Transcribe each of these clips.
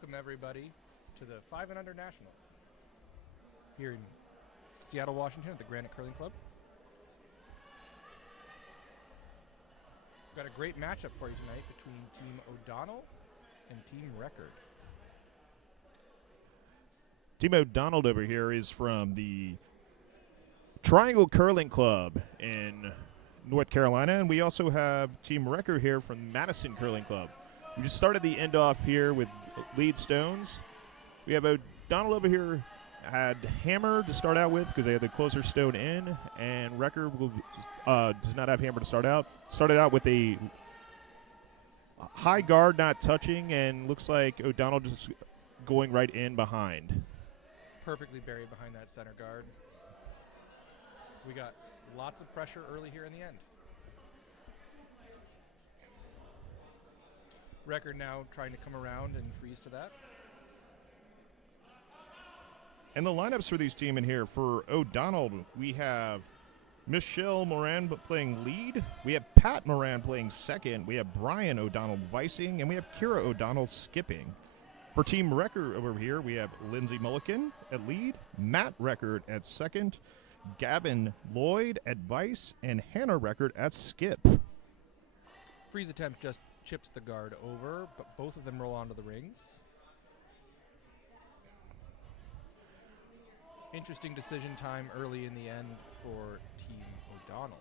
welcome everybody to the 5 and Under Nationals here in Seattle, Washington at the Granite Curling Club. We've got a great matchup for you tonight between Team O'Donnell and Team Record. Team O'Donnell over here is from the Triangle Curling Club in North Carolina, and we also have Team Record here from Madison Curling Club. We just started the end off here with lead stones. We have O'Donnell over here had Hammer to start out with because they had the closer stone in, and Record does not have Hammer to start out. Started out with a high guard not touching, and looks like O'Donnell just going right in behind. Perfectly buried behind that center guard. We got lots of pressure early here in the end. Record now trying to come around and freeze to that. And the lineups for these team in here, for O'Donnell, we have Michelle Moran playing lead. We have Pat Moran playing second. We have Brian O'Donnell vicing, and we have Kira O'Donnell skipping. For Team Record over here, we have Lindsay Mulliken at lead, Matt Record at second, Gavin Lloyd at vice, and Hannah Record at skip. Freeze attempt just chips the guard over, but both of them roll onto the rings. Interesting decision time early in the end for Team O'Donnell.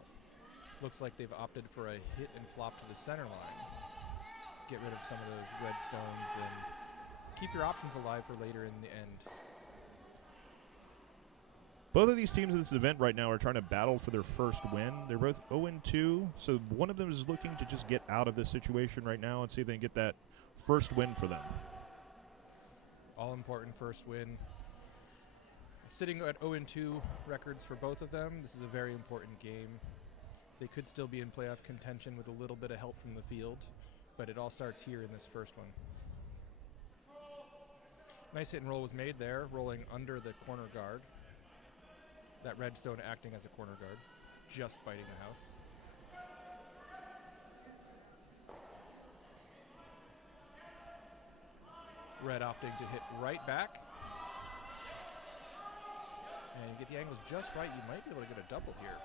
Looks like they've opted for a hit and flop to the center line. Get rid of some of those red stones and keep your options alive for later in the end. Both of these teams in this event right now are trying to battle for their first win. They're both 0-2, so one of them is looking to just get out of this situation right now and see if they can get that first win for them. All important first win. Sitting at 0-2 records for both of them, this is a very important game. They could still be in playoff contention with a little bit of help from the field, but it all starts here in this first one. Nice hit and roll was made there, rolling under the corner guard. That red stone acting as a corner guard, just biting the house. Red opting to hit right back. And you get the angles just right, you might be able to get a double here.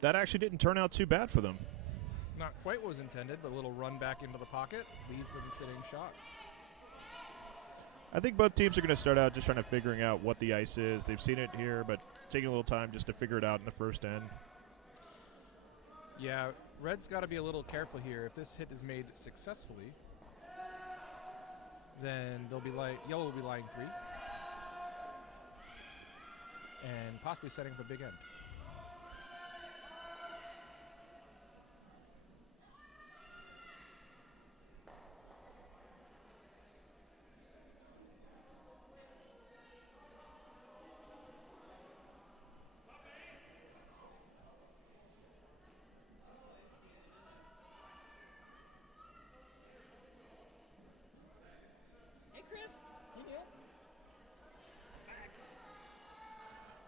That actually didn't turn out too bad for them. Not quite what was intended, but a little run back into the pocket leaves them sitting shot. I think both teams are going to start out just trying to figuring out what the ice is. They've seen it here, but taking a little time just to figure it out in the first end. Yeah, Red's got to be a little careful here. If this hit is made successfully, then they'll be yellow will be lying 3, and possibly setting up a big end.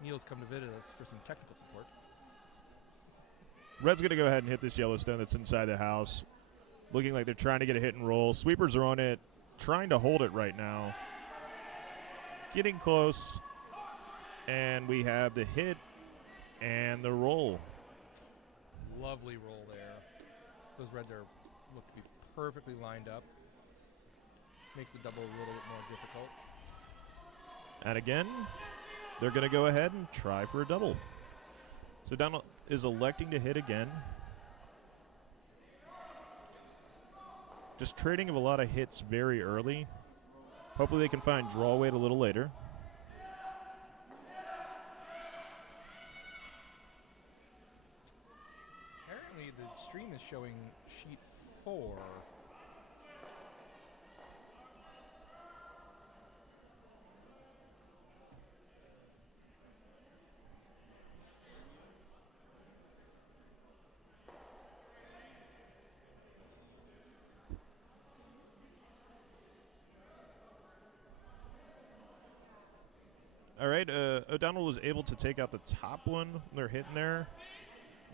Neil's come to visit us for some technical support. Red's going to go ahead and hit this Yellowstone that's inside the house. Looking like they're trying to get a hit and roll. Sweepers are on it, trying to hold it right now. Getting close. And we have the hit and the roll. Lovely roll there. Those Reds look to be perfectly lined up. Makes the double a little bit more difficult. And again, they're going to go ahead and try for a double. So Donald is electing to hit again. Just trading of a lot of hits very early. Hopefully they can find draw weight a little later. Apparently the stream is showing sheet 4. All right. O'Donnell was able to take out the top one. They're hitting there.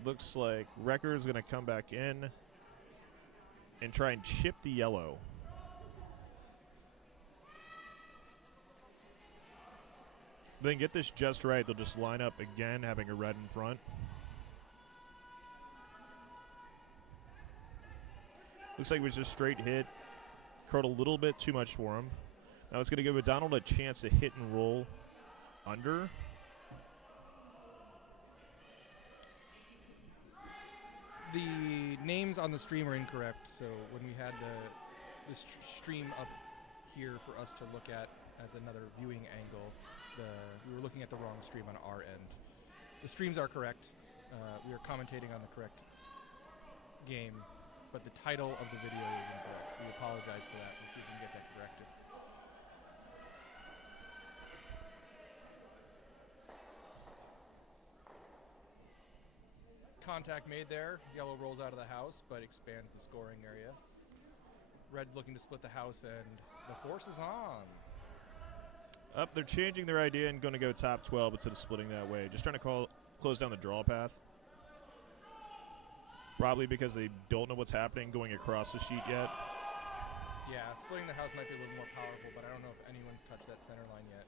Looks like Wrecker's going to come back in and try and chip the yellow. Then get this just right. They'll just line up again, having a red in front. Looks like it was just straight hit. Curled a little bit too much for him. Now it's going to give O'Donnell a chance to hit and roll under. The names on the stream are incorrect, so when we had the stream up here for us to look at as another viewing angle, we were looking at the wrong stream on our end. The streams are correct. We are commentating on the correct game, but the title of the video is incorrect. We apologize for that. We'll see if we can get that corrected. Contact made there. Yellow rolls out of the house, but expands the scoring area. Red's looking to split the house, and the force is on. Up, they're changing their idea and going to go top 12 instead of splitting that way. Just trying to close down the draw path. Probably because they don't know what's happening going across the sheet yet. Yeah, splitting the house might be a little more powerful, but I don't know if anyone's touched that center line yet.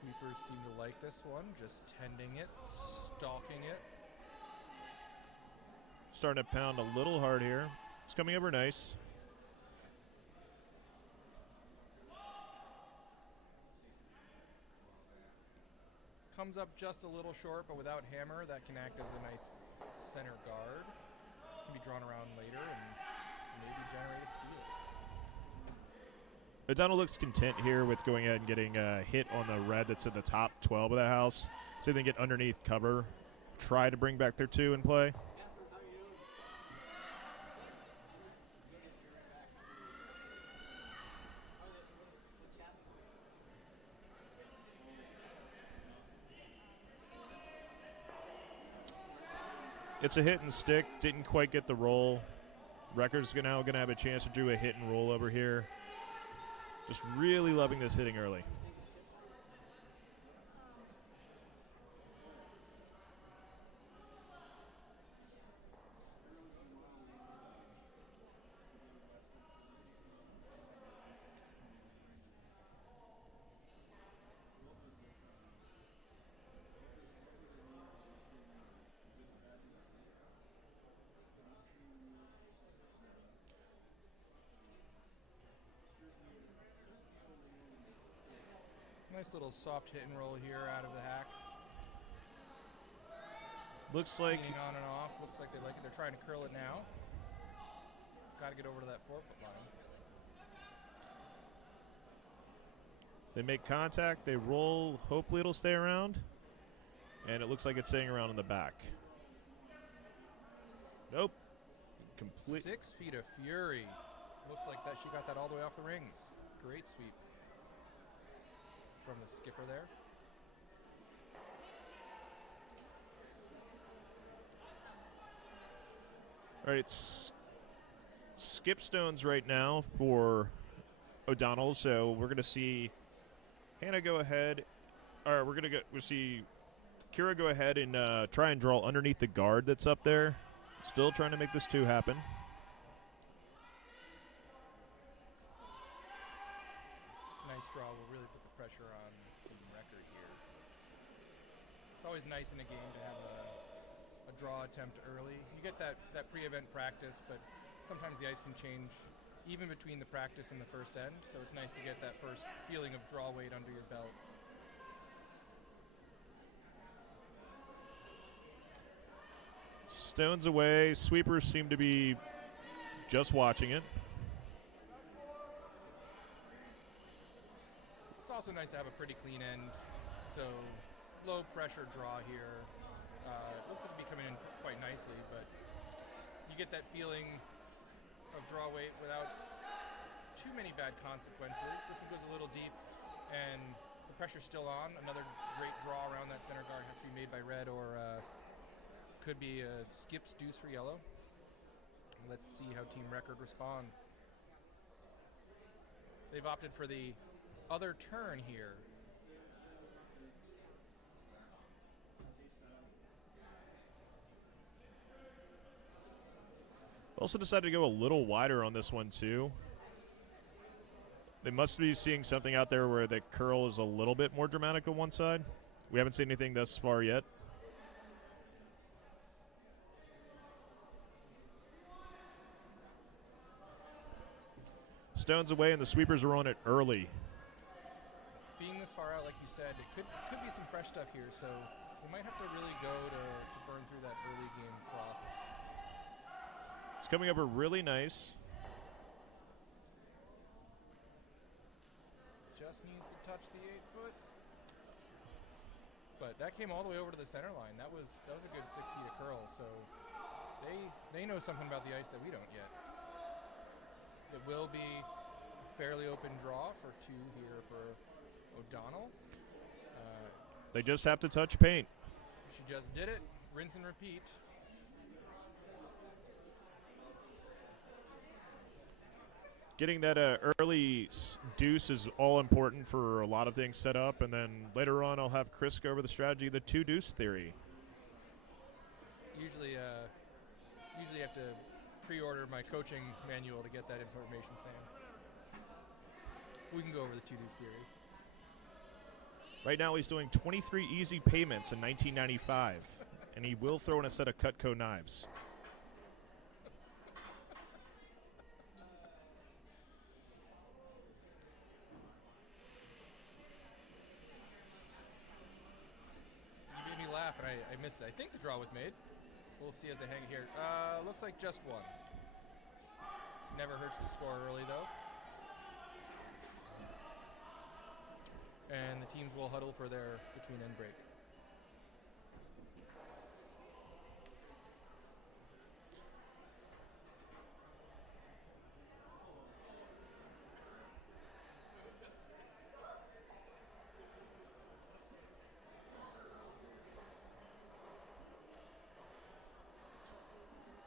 Sweepers seem to like this one, just tending it, stalking it. Starting to pound a little hard here. It's coming over nice. Comes up just a little short, but without hammer, that can act as a nice center guard. Can be drawn around later and maybe generate a steal. O'Donnell looks content here with going ahead and getting a hit on the red that's in the top 12 of the house. So they get underneath cover, try to bring back their 2 in play. It's a hit and stick. Didn't quite get the roll. Wrecker's now going to have a chance to do a hit and roll over here. Just really loving this hitting early. Nice little soft hit and roll here out of the hack. Looks like Leaning on and off. Looks like they like it. They're trying to curl it now. Got to get over to that 4-foot line. they make contact, they roll. Hopefully it'll stay around. And it looks like it's staying around in the back. Nope. 6 feet of fury. Looks like that she got that all the way off the rings. Great sweep from the skipper there. All right, it's skip stones right now for O'Donnell. So we're going to see Hannah go ahead. Or we'll see Kira go ahead and try and draw underneath the guard that's up there. Still trying to make this 2 happen. Nice draw will really put the pressure on Team Record here. It's always nice in a game to have a draw attempt early. You get that pre-event practice, but sometimes the ice can change even between the practice and the first end. So it's nice to get that first feeling of draw weight under your belt. Stones away. Sweepers seem to be just watching it. It's also nice to have a pretty clean end. So low pressure draw here. Looks like to be coming in quite nicely, but you get that feeling of draw weight without too many bad consequences. This one goes a little deep, and the pressure's still on. Another great draw around that center guard has to be made by red, or could be a skips deuce for yellow. Let's see how Team Record responds. They've opted for the other turn here. Also decided to go a little wider on this one, too. They must be seeing something out there where the curl is a little bit more dramatic on one side. We haven't seen anything thus far yet. Stones away, and the sweepers are on it early. Being this far out, like you said, it could be some fresh stuff here, so we might have to really go to burn through that early game frost. It's coming over really nice. Just needs to touch the 8-foot. But that came all the way over to the center line. That was a good 6 feet of curl, so they know something about the ice that we don't yet. It will be a fairly open draw for 2 here for O'Donnell. They just have to touch paint. She just did it. Rinse and repeat. Getting that early deuce is all important for a lot of things set up, and then later on I'll have Chris go over the strategy of the 2 deuce theory. Usually have to pre-order my coaching manual to get that information, Sam. We can go over the 2 deuce theory. Right now he's doing 23 easy payments in 1995, and he will throw in a set of Cutco knives. You made me laugh, and I missed it. I think the draw was made. We'll see as they hang here. Looks like just one. Never hurts to score early, though. And the teams will huddle for their between-end break.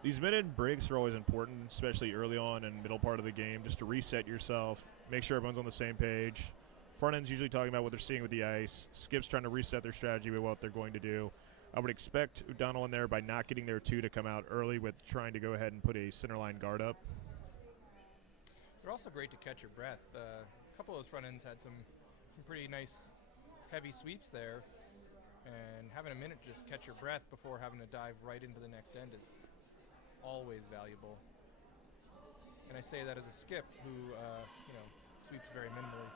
These mid-end breaks are always important, especially early on and middle part of the game, just to reset yourself, make sure everyone's on the same page. Front end's usually talking about what they're seeing with the ice. Skip's trying to reset their strategy with what they're going to do. I would expect O'Donnell in there by not getting their 2 to come out early with trying to go ahead and put a centerline guard up. They're also great to catch your breath. A couple of those front ends had some pretty nice heavy sweeps there, and having a minute to just catch your breath before having to dive right into the next end is always valuable. And I say that as a skip who sweeps very minimally.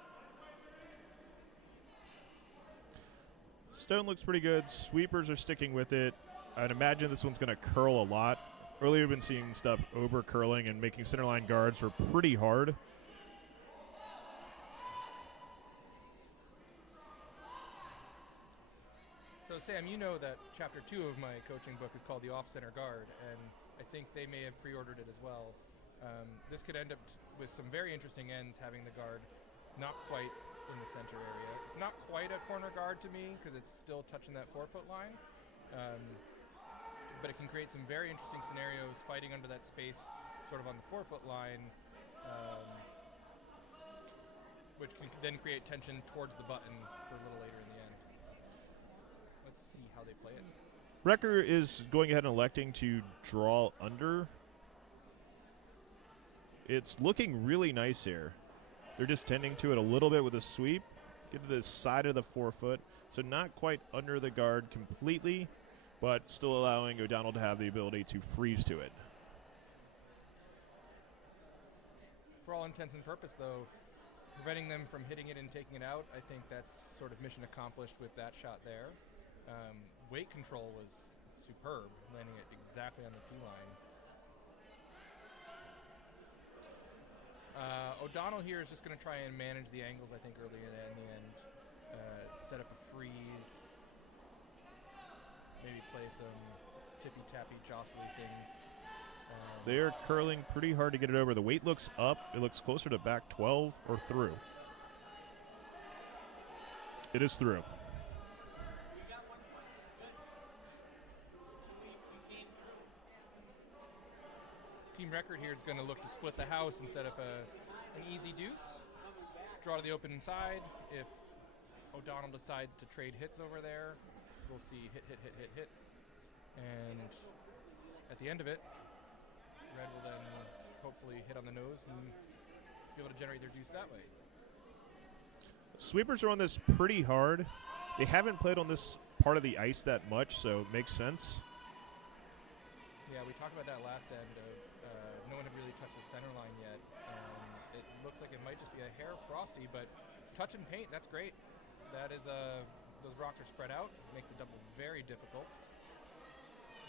Stone looks pretty good. Sweepers are sticking with it. I'd imagine this one's going to curl a lot. Earlier we've been seeing stuff over curling and making centerline guards are pretty hard. So Sam, you know that chapter 2 of my coaching book is called The Off-Center Guard, and I think they may have pre-ordered it as well. This could end up with some very interesting ends, having the guard not quite in the center area. It's not quite a corner guard to me because it's still touching that 4-foot line, but it can create some very interesting scenarios fighting under that space sort of on the 4-foot line, which can then create tension towards the button for a little later in the end. Let's see how they play it. Wrecker is going ahead and electing to draw under. It's looking really nice here. They're just tending to it a little bit with a sweep. Get to the side of the 4-foot. So not quite under the guard completely, but still allowing O'Donnell to have the ability to freeze to it. For all intents and purposes, though, preventing them from hitting it and taking it out, I think that's sort of mission accomplished with that shot there. Weight control was superb, landing it exactly on the tee line. O'Donnell here is just going to try and manage the angles, I think, early in the end. Set up a freeze. Maybe play some tippy-tappy, jostly things. They're curling pretty hard to get it over. The weight looks up. It looks closer to back 12 or through. It is through. Team Record here is going to look to split the house and set up an easy deuce. Draw to the open side. If O'Donnell decides to trade hits over there, we'll see hit, hit, hit, hit, hit. And at the end of it, Red will then hopefully hit on the nose and be able to generate their deuce that way. Sweepers are on this pretty hard. They haven't played on this part of the ice that much, so it makes sense. Yeah, we talked about that last end of no one had really touched the center line yet. It looks like it might just be a hair frosty, but touch and paint, that's great. That is those rocks are spread out, makes the double very difficult.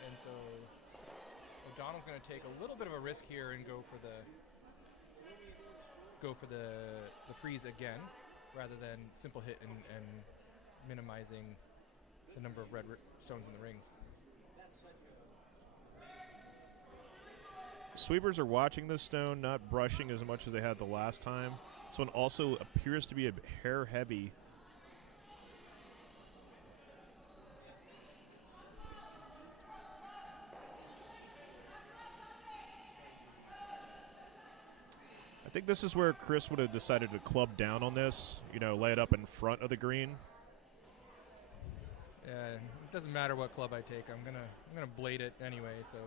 And so O'Donnell's going to take a little bit of a risk here and go for the freeze again, rather than simple hit and minimizing the number of red stones in the rings. Sweepers are watching this stone, not brushing as much as they had the last time. This one also appears to be a hair heavy. I think this is where Chris would have decided to club down on this, lay it up in front of the green. Yeah, it doesn't matter what club I take. I'm gonna blade it anyway, so.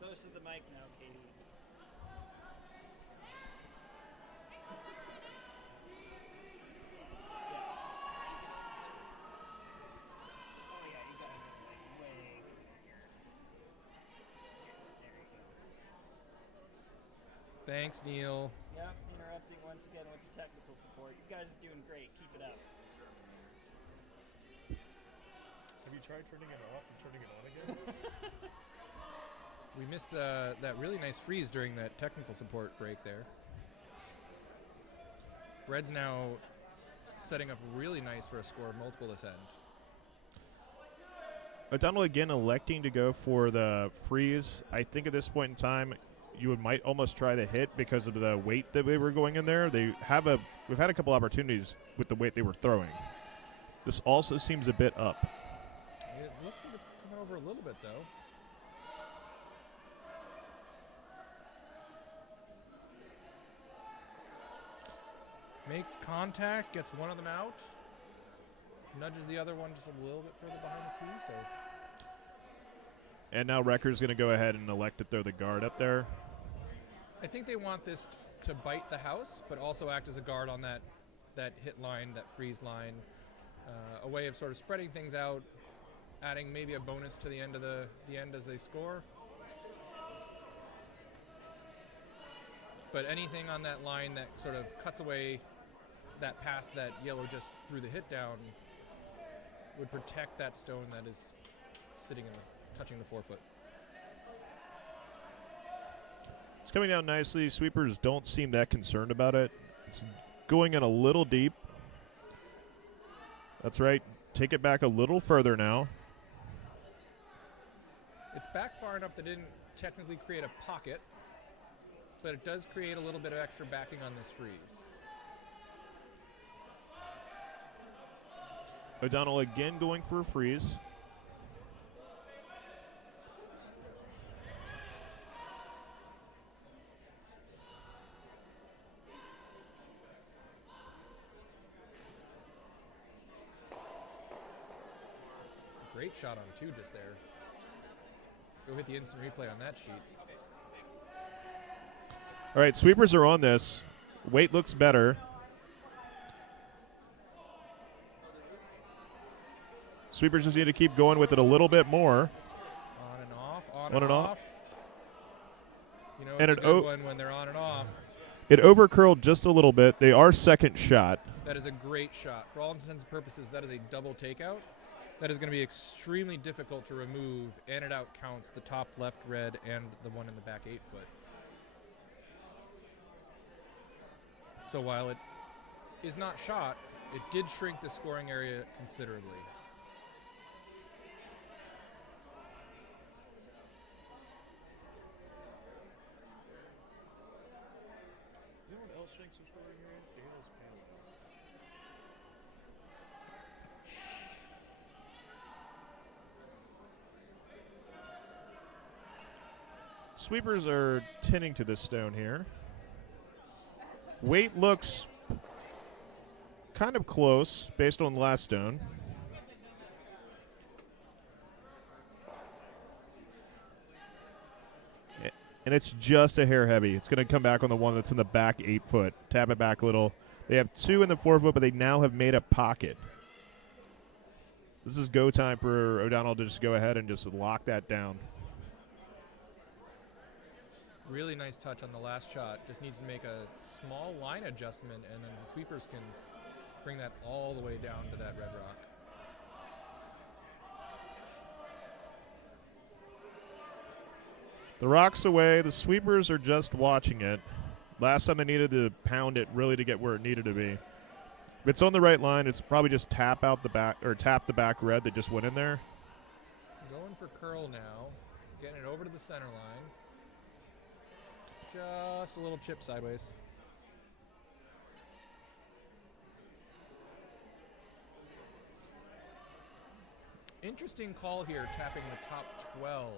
Close to the mic now, Katie. Oh yeah, you got it way here. There you go. Thanks, Neil. Yep, interrupting once again with the technical support. You guys are doing great. Keep it up. Have you tried turning it off and turning it on again? We missed that really nice freeze during that technical support break there. Red's now setting up really nice for a score of multiple this end. O'Donnell again electing to go for the freeze. I think at this point in time, you might almost try the hit because of the weight that they were going in there. We've had a couple opportunities with the weight they were throwing. This also seems a bit up. It looks like it's coming over a little bit, though. Makes contact, gets one of them out, nudges the other one just a little bit further behind the tee. So. And now Recker's going to go ahead and elect to throw the guard up there. I think they want this to bite the house, but also act as a guard on that hit line, that freeze line, a way of sort of spreading things out, adding maybe a bonus to the end of the end as they score. But anything on that line that sort of cuts away that path that yellow just threw the hit down would protect that stone that is sitting touching the 4 foot. It's coming down nicely. Sweepers don't seem that concerned about it. It's going in a little deep. That's right. Take it back a little further now. It's back far enough that it didn't technically create a pocket, but it does create a little bit of extra backing on this freeze. O'Donnell again going for a freeze. Great shot on two just there. Go hit the instant replay on that sheet. All right, sweepers are on this. Weight looks better. Sweepers just need to keep going with it a little bit more. On and off, on and and off. off. You know, And it's a good one when they're on and off. It overcurled just a little bit. They are second shot. That is a great shot. For all intents and purposes, that is a double takeout. That is going to be extremely difficult to remove, and it outcounts the top left red and the one in the back 8 foot. So while it is not shot, it did shrink the scoring area considerably. Sweepers are tending to this stone here. Weight looks kind of close based on the last stone. And it's just a hair heavy. It's going to come back on the one that's in the back 8 foot. Tap it back a little. They have 2 in the 4 foot, but they now have made a pocket. This is go time for O'Donnell to just go ahead and just lock that down. Really nice touch on the last shot. Just needs to make a small line adjustment, and then the sweepers can bring that all the way down to that red rock. The rock's away. The sweepers are just watching it. Last time they needed to pound it really to get where it needed to be. If it's on the right line, it's probably just tap out the back or tap the back red that just went in there. Going for curl now, getting it over to the center line. Just a little chip sideways. Interesting call here, tapping the top 12.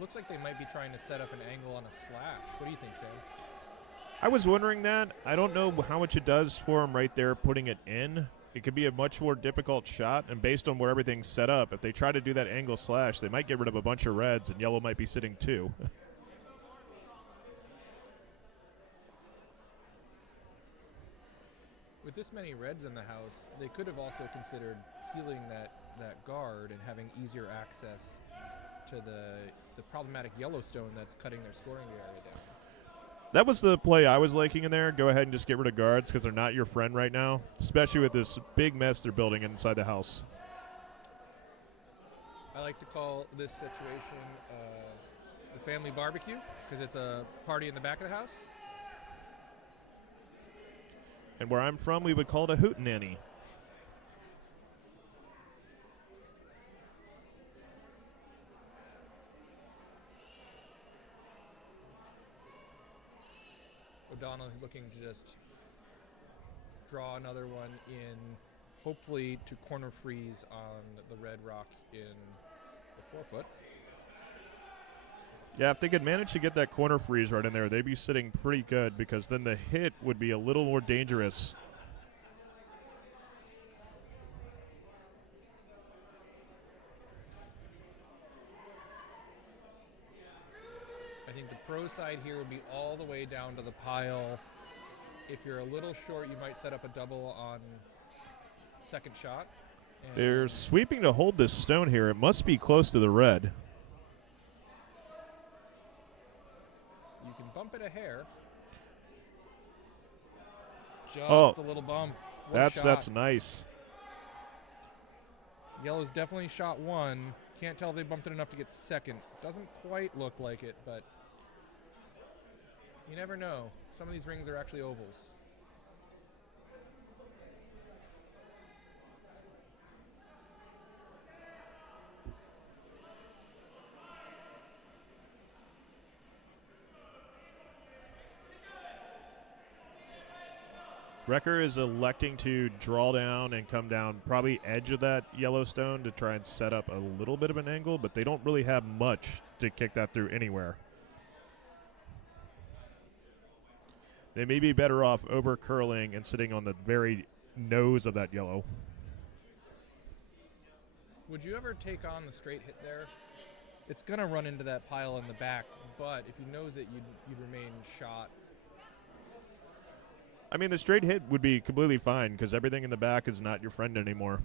Looks like they might be trying to set up an angle on a slash. What do you think, Sam? I was wondering that. I don't know how much it does for him right there putting it in. It could be a much more difficult shot, and based on where everything's set up, if they try to do that angle slash, they might get rid of a bunch of reds, and yellow might be sitting 2. With this many reds in the house, they could have also considered healing that guard and having easier access to the problematic Yellowstone that's cutting their scoring area down. That was the play I was liking in there. Go ahead and just get rid of guards because they're not your friend right now, especially with this big mess they're building inside the house. I like to call this situation the family barbecue because it's a party in the back of the house. And where I'm from, we would call it a hootenanny. O'Donnell looking to just draw another one in, hopefully to corner freeze on the red rock in the 4 foot. Yeah, if they could manage to get that corner freeze right in there, they'd be sitting pretty good because then the hit would be a little more dangerous. I think the pro side here would be all the way down to the pile. If you're a little short, you might set up a double on second shot. They're sweeping to hold this stone here. It must be close to the red. You can bump it a hair. Just a little bump. That's nice. Yellow's definitely shot 1. Can't tell if they bumped it enough to get second. Doesn't quite look like it, but you never know. Some of these rings are actually ovals. Wrecker is electing to draw down and come down probably edge of that Yellowstone to try and set up a little bit of an angle, but they don't really have much to kick that through anywhere. They may be better off over curling and sitting on the very nose of that yellow. Would you ever take on the straight hit there? It's going to run into that pile in the back, but if you nose it, you'd remain shot. I mean, the straight hit would be completely fine because everything in the back is not your friend anymore.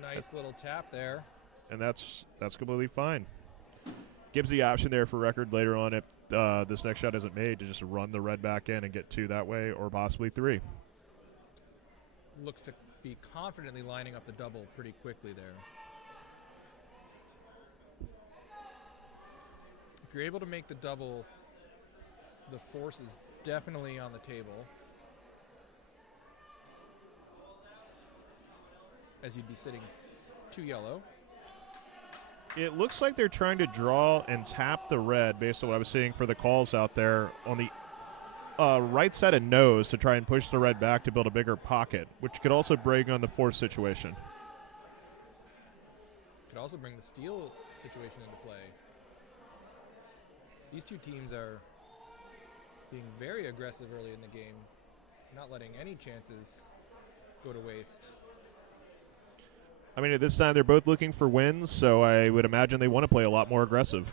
Nice little tap there. And that's completely fine. Gives the option there for record later on if this next shot isn't made to just run the red back in and get 2 that way or possibly 3. Looks to be confidently lining up the double pretty quickly there. If you're able to make the double, the force is definitely on the table. As you'd be sitting 2 yellow. It looks like they're trying to draw and tap the red based on what I was seeing for the calls out there on the right side of nose to try and push the red back to build a bigger pocket, which could also break on the force situation. Could also bring the steal situation into play. These two teams are being very aggressive early in the game, not letting any chances go to waste. I mean, at this time, they're both looking for wins, so I would imagine they want to play a lot more aggressive.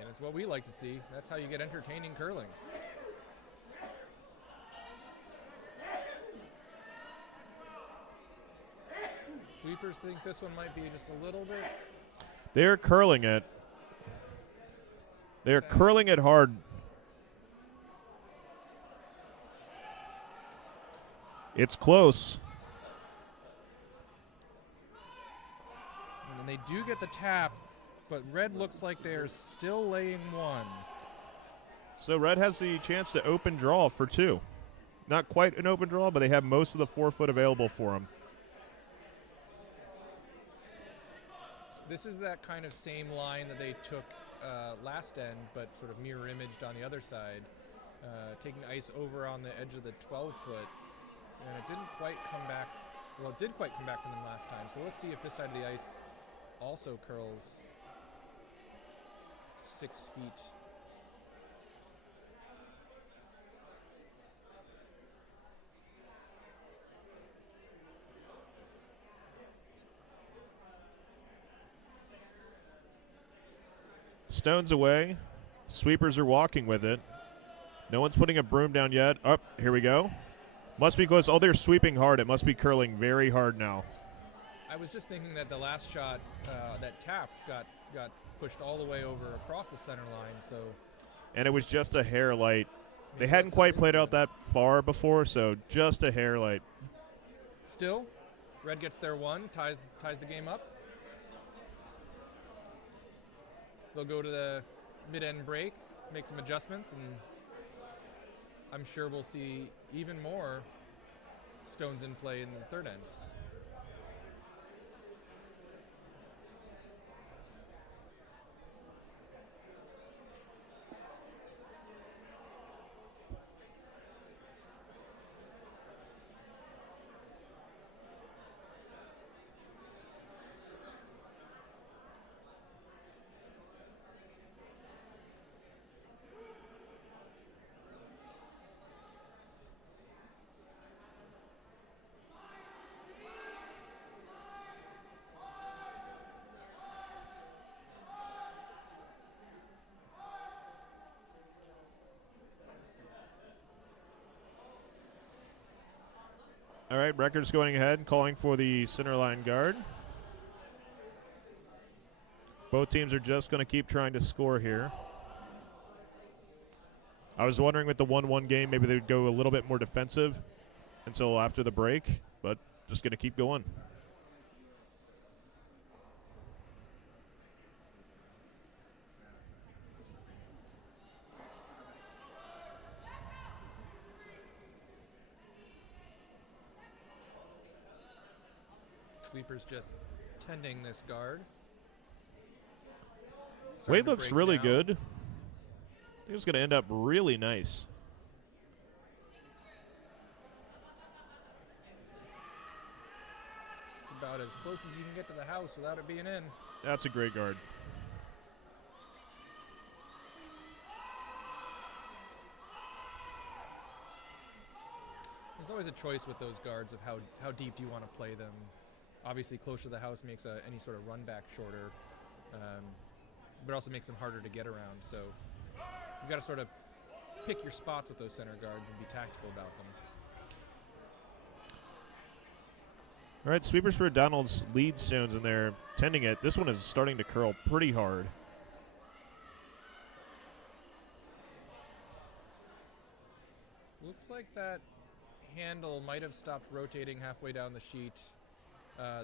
And it's what we like to see. That's how you get entertaining curling. Sweepers think this one might be just a little bit. They're curling it. They're curling it hard. It's close. And they do get the tap, but red looks like they're still laying one. So red has the chance to open draw for 2. Not quite an open draw, but they have most of the 4-foot available for them. This is that kind of same line that they took last end, but sort of mirror imaged on the other side, taking ice over on the edge of the 12-foot, and it didn't quite come back. Well, it did quite come back from them last time, so let's see if this side of the ice also curls 6 feet. Stones away. Sweepers are walking with it. No one's putting a broom down yet. Up, here we go. Must be close. Oh, they're sweeping hard. It must be curling very hard now. I was just thinking that the last shot, that tap, got pushed all the way over across the center line. So, And it was just a hair light. They hadn't quite played out that far before, so just a hair light. still, red gets their one, ties the game up. They'll go to the mid-end break, make some adjustments, and I'm sure we'll see even more stones in play in the third end. All right, Recker's going ahead, calling for the center line guard. Both teams are just going to keep trying to score here. I was wondering with the 1-1 game, maybe they would go a little bit more defensive until after the break, but just going to keep going. Sweepers just tending this guard. Wade looks really good. I think it's going to end up really nice. It's about as close as you can get to the house without it being in. That's a great guard. There's always a choice with those guards of how deep do you want to play them. Obviously, closer to the house makes any sort of run back shorter, but also makes them harder to get around. So you've got to sort of pick your spots with those center guards and be tactical about them. All right, Sweepers for Donald's lead stones in there, tending it. This one is starting to curl pretty hard. Looks like that handle might have stopped rotating halfway down the sheet.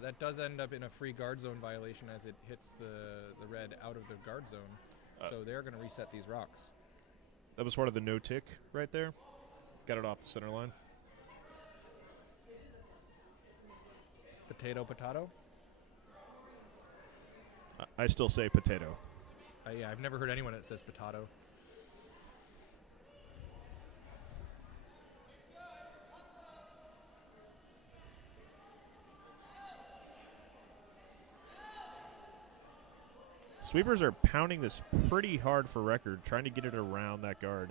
That does end up in a free guard zone violation as it hits the red out of the guard zone. So they're going to reset these rocks. That was part of the no-tick right there. Got it off the center line. Potato, potato? I still say potato. Yeah, I've never heard anyone that says potato. Sweepers are pounding this pretty hard for record, trying to get it around that guard.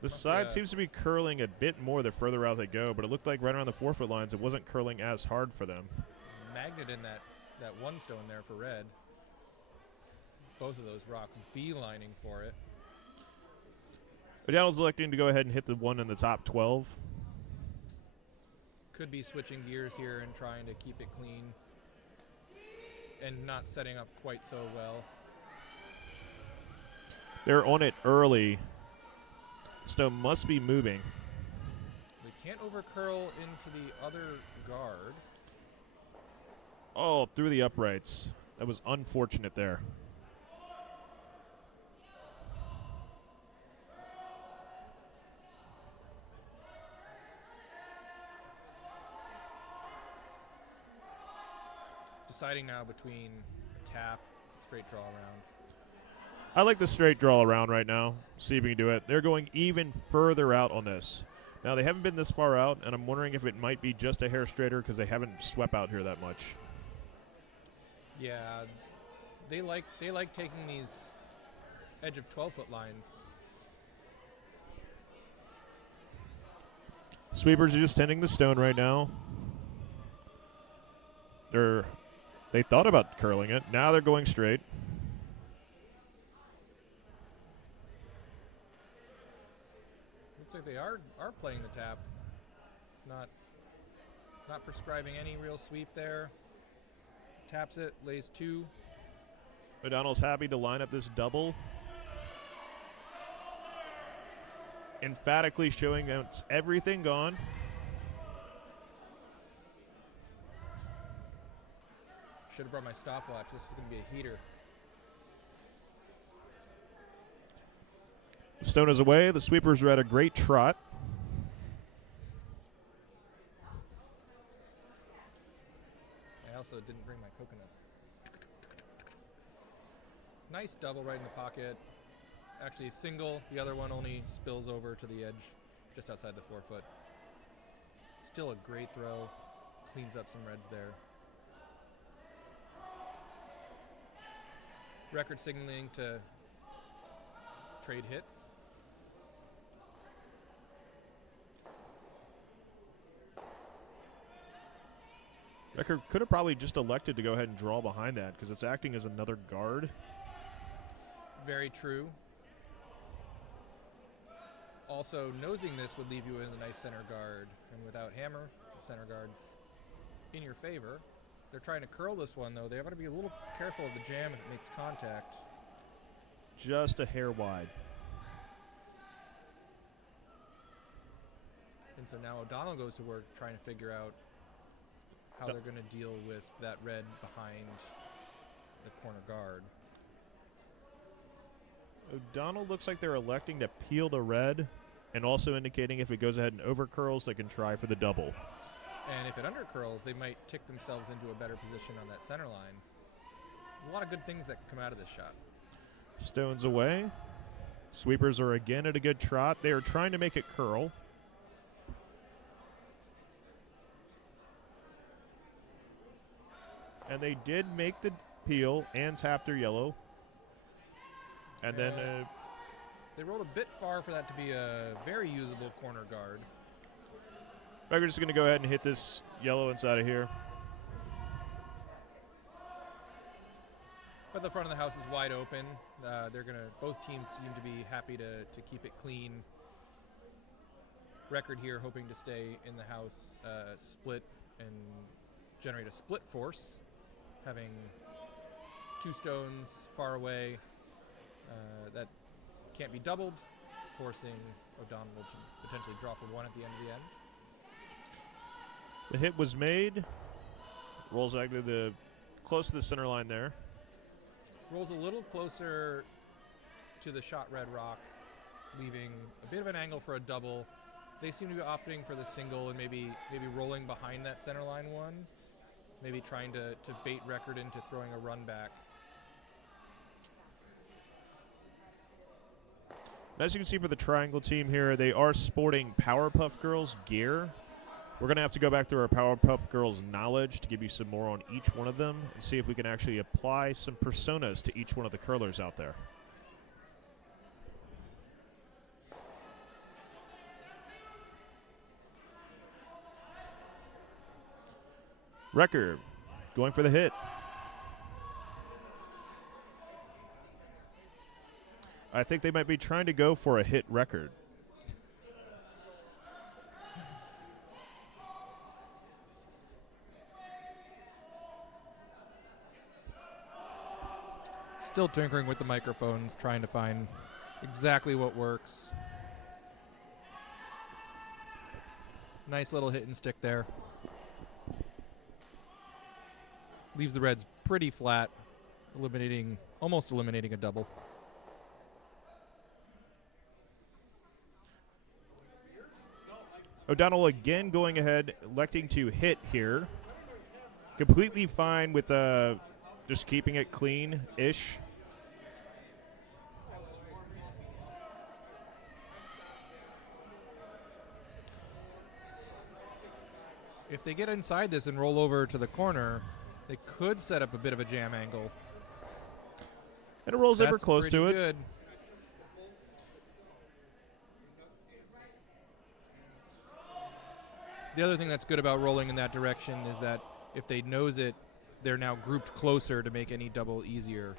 The side seems to be curling a bit more the further out they go, but it looked like right around the 4-foot lines it wasn't curling as hard for them. Magnet in that one stone there for red. Both of those rocks beelining for it. O'Donnell's electing to go ahead and hit the one in the top 12. Could be switching gears here and trying to keep it clean and not setting up quite so well. They're on it early. Stone must be moving. They can't overcurl into the other guard. Oh, through the uprights. That was unfortunate there. Deciding now between tap, straight draw around. I like the straight draw around right now. See if we can do it. They're going even further out on this. Now, they haven't been this far out, and I'm wondering if it might be just a hair straighter because they haven't swept out here that much. Yeah, they like taking these edge of 12-foot lines. Sweepers are just tending the stone right now. They thought about curling it. Now they're going straight. Looks like they are playing the tap. Not prescribing any real sweep there. Taps it, lays 2. O'Donnell's happy to line up this double. Emphatically showing that it's everything gone. Should have brought my stopwatch. This is going to be a heater. The stone is away. The Sweepers are at a great trot. I also didn't bring my coconuts. Nice double right in the pocket. Actually single. The other one only spills over to the edge just outside the 4-foot. Still a great throw. Cleans up some reds there. Record signaling to trade hits. Record could have probably just elected to go ahead and draw behind that because it's acting as another guard. Very true. Also, nosing this would leave you in a nice center guard. And without hammer, the center guard's in your favor. They're trying to curl this one, though. They have to be a little careful of the jam if it makes contact. Just a hair wide. And so now O'Donnell goes to work trying to figure out how they're going to deal with that red behind the corner guard. O'Donnell looks like they're electing to peel the red and also indicating if it goes ahead and overcurls, they can try for the double. And if it undercurls, they might tick themselves into a better position on that center line. A lot of good things that can come out of this shot. Stones away. Sweepers are again at a good trot. They are trying to make it curl. And they did make the peel and tap their yellow. And then they rolled a bit far for that to be a very usable corner guard. We're just going to go ahead and hit this yellow inside of here. But the front of the house is wide open. Both teams seem to be happy to keep it clean. Record here hoping to stay in the house, split and generate a split force, having 2 stones far away that can't be doubled, forcing O'Donnell to potentially draw for 1 at the end of the end. The hit was made. Rolls actually close to the center line there. Rolls a little closer to the shot red rock, leaving a bit of an angle for a double. They seem to be opting for the single and maybe rolling behind that center line one. Maybe trying to bait Record into throwing a run back. As you can see for the Triangle team here, they are sporting Powerpuff Girls gear. We're going to have to go back through our Powerpuff Girls knowledge to give you some more on each one of them and see if we can actually apply some personas to each one of the curlers out there. Record going for the hit. I think they might be trying to go for a hit record. Still tinkering with the microphones, trying to find exactly what works. Nice little hit and stick there. Leaves the Reds pretty flat, almost eliminating a double. O'Donnell again going ahead, electing to hit here. Completely fine with just keeping it clean-ish. If they get inside this and roll over to the corner, they could set up a bit of a jam angle. And it rolls ever That's close pretty to it. good. The other thing that's good about rolling in that direction is that if they nose it, they're now grouped closer to make any double easier.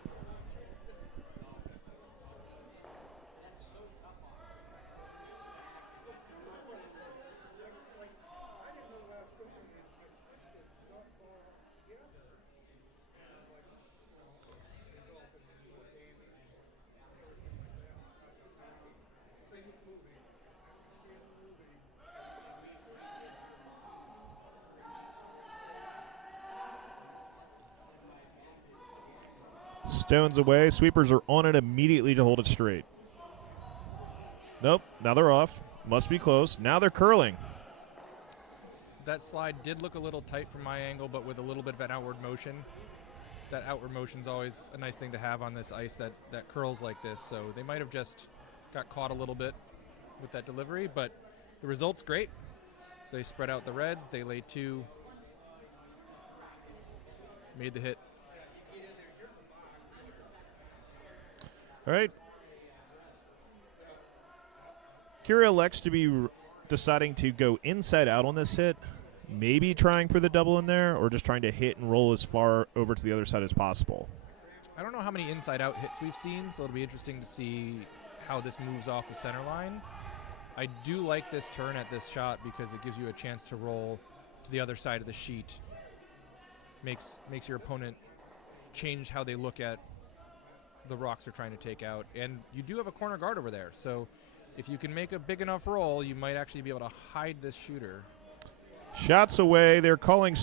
Stones away. Sweepers are on it immediately to hold it straight. Nope. Now they're off. Must be close. Now they're curling. That slide did look a little tight from my angle, but with a little bit of an outward motion. That outward motion is always a nice thing to have on this ice that curls like this. So they might have just got caught a little bit with that delivery, but the result's great. They spread out the Reds. They lay two. Made the hit. All right. Kira elects to be deciding to go inside out on this hit. Maybe trying for the double in there or just trying to hit and roll as far over to the other side as possible. I don't know how many inside out hits we've seen, so it'll be interesting to see how this moves off the center line. I do like this turn at this shot because it gives you a chance to roll to the other side of the sheet. Makes your opponent change how they look at the rocks they're trying to take out. And you do have a corner guard over there, so if you can make a big enough roll, you might actually be able to hide this shooter. Shots away. They're calling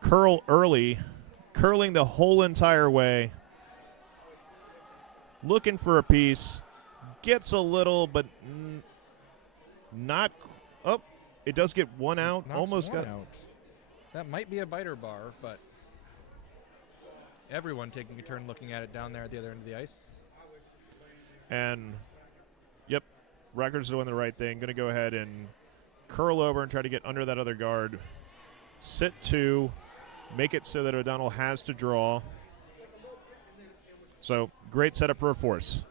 curl early, curling the whole entire way. Looking for a piece. Gets a little, but not. Oh, it does get one out. Knocks Almost one got out. That might be a biter bar, but everyone taking a turn looking at it down there at the other end of the ice. And, yep, Records doing the right thing. Going to go ahead and curl over and try to get under that other guard. Sit two. Make it so that O'Donnell has to draw. So, great setup for a force.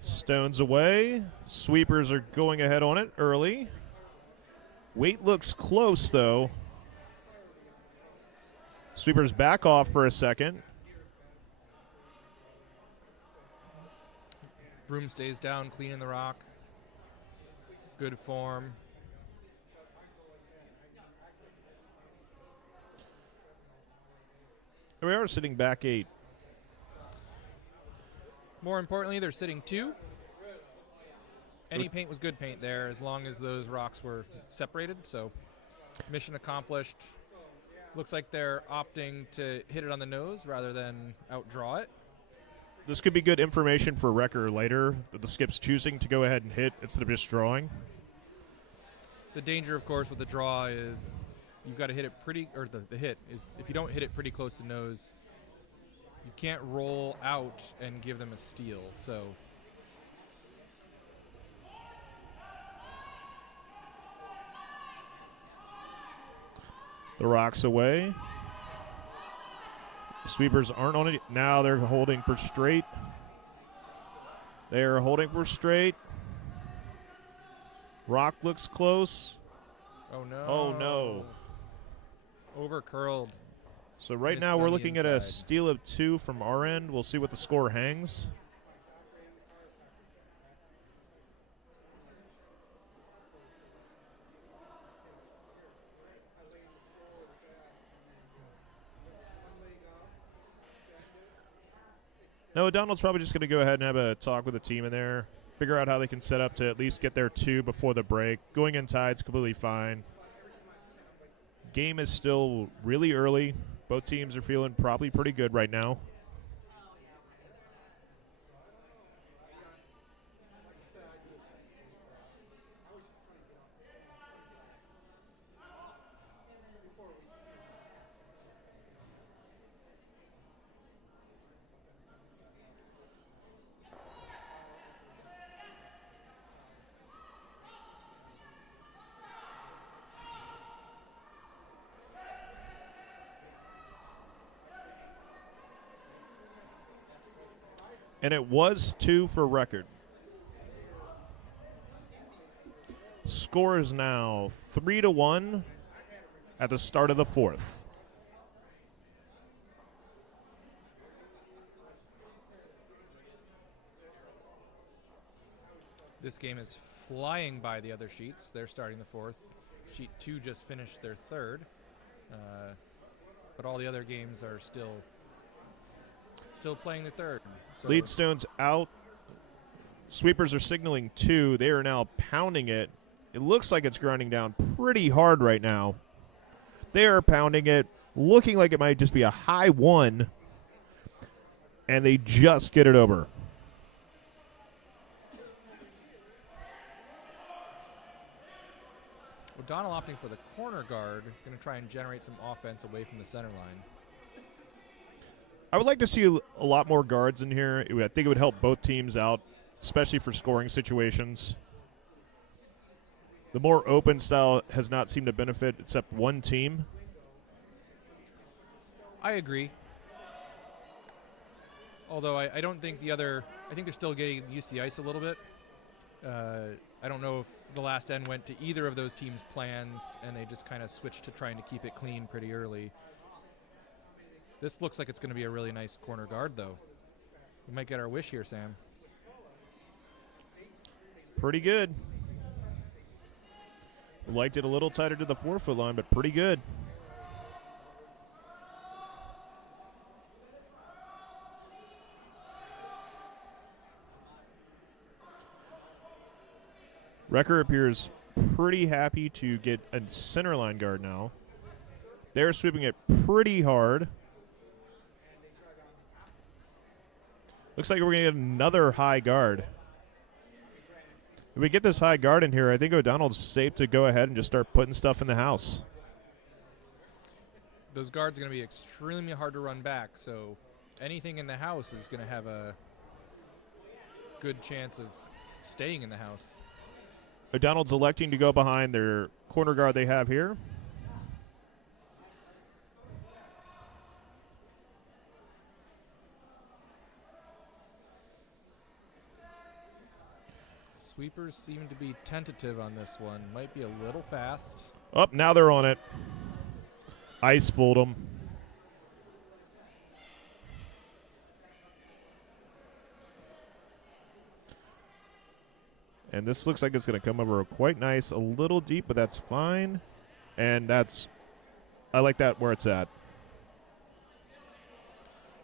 Stones away. Sweepers are going ahead on it early. Weight looks close, though. Sweepers back off for a second. Broom stays down, cleaning the rock. Good form. We are sitting back 8. More importantly, they're sitting 2. Any paint was good paint there as long as those rocks were separated. So mission accomplished. Looks like they're opting to hit it on the nose rather than outdraw it. This could be good information for Wrecker later, that the skip's choosing to go ahead and hit instead of just drawing. The danger, of course, with the draw is you've got to hit it pretty, or the hit is if you don't hit it pretty close to nose, you can't roll out and give them a steal. So the rock's away. Sweepers aren't on it. Now they're holding for straight. They're holding for straight. Rock looks close. oh no. Oh, no. Over curled. So right Missed now on we're the looking at a inside. steal of 2 from our end. We'll see what the score hangs. No, Donald's probably just going to go ahead and have a talk with the team in there, figure out how they can set up to at least get their 2 before the break. Going in tide's completely fine. Game is still really early. Both teams are feeling probably pretty good right now. And it was 2 for record. Score is now 3-1 at the start of the 4th. This game is flying by the other sheets. They're starting the 4th. Sheet 2 just finished their 3rd. But all the other games are still playing the 3rd. So Leadstone's out. Sweepers are signaling 2. They are now pounding it. It looks like it's grinding down pretty hard right now. They are pounding it, looking like it might just be a high 1. And they just get it over. O'Donnell opting for the corner guard, going to try and generate some offense away from the center line. I would like to see a lot more guards in here. I think it would help both teams out, especially for scoring situations. The more open style has not seemed to benefit except one team. I agree. Although I don't think the other, I think they're still getting used to the ice a little bit. I don't know if the last end went to either of those teams' plans and they just kind of switched to trying to keep it clean pretty early. This looks like it's going to be a really nice corner guard, though. We might get our wish here, Sam. Pretty good. Liked it a little tighter to the 4-foot line, but pretty good. Wrecker appears pretty happy to get a center line guard now. They're sweeping it pretty hard. Looks like we're going to get another high guard. If we get this high guard in here, I think O'Donnell's safe to go ahead and just start putting stuff in the house. Those guards are going to be extremely hard to run back, so anything in the house is going to have a good chance of staying in the house. O'Donnell's electing to go behind their corner guard they have here. Sweepers seem to be tentative on this one. Might be a little fast. Oh, now they're on it. Ice fooled them. And this looks like it's going to come over quite nice. A little deep, but that's fine. And I like that where it's at.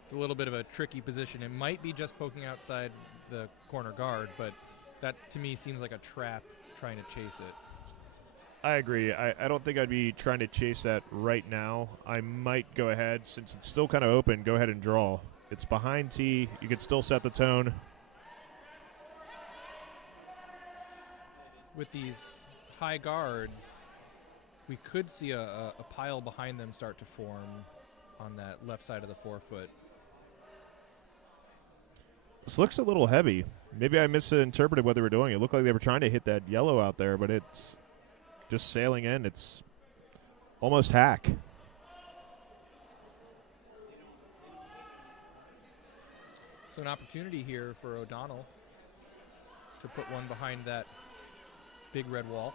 It's a little bit of a tricky position. It might be just poking outside the corner guard, but that to me seems like a trap trying to chase it. I agree. I don't think I'd be trying to chase that right now. I might go ahead, since it's still kind of open, go ahead and draw. It's behind tee. You can still set the tone. With these high guards, we could see a pile behind them start to form on that left side of the 4-foot. This looks a little heavy. Maybe I misinterpreted what they were doing. It looked like they were trying to hit that yellow out there, but it's just sailing in. It's almost hack. So an opportunity here for O'Donnell to put one behind that big red wall.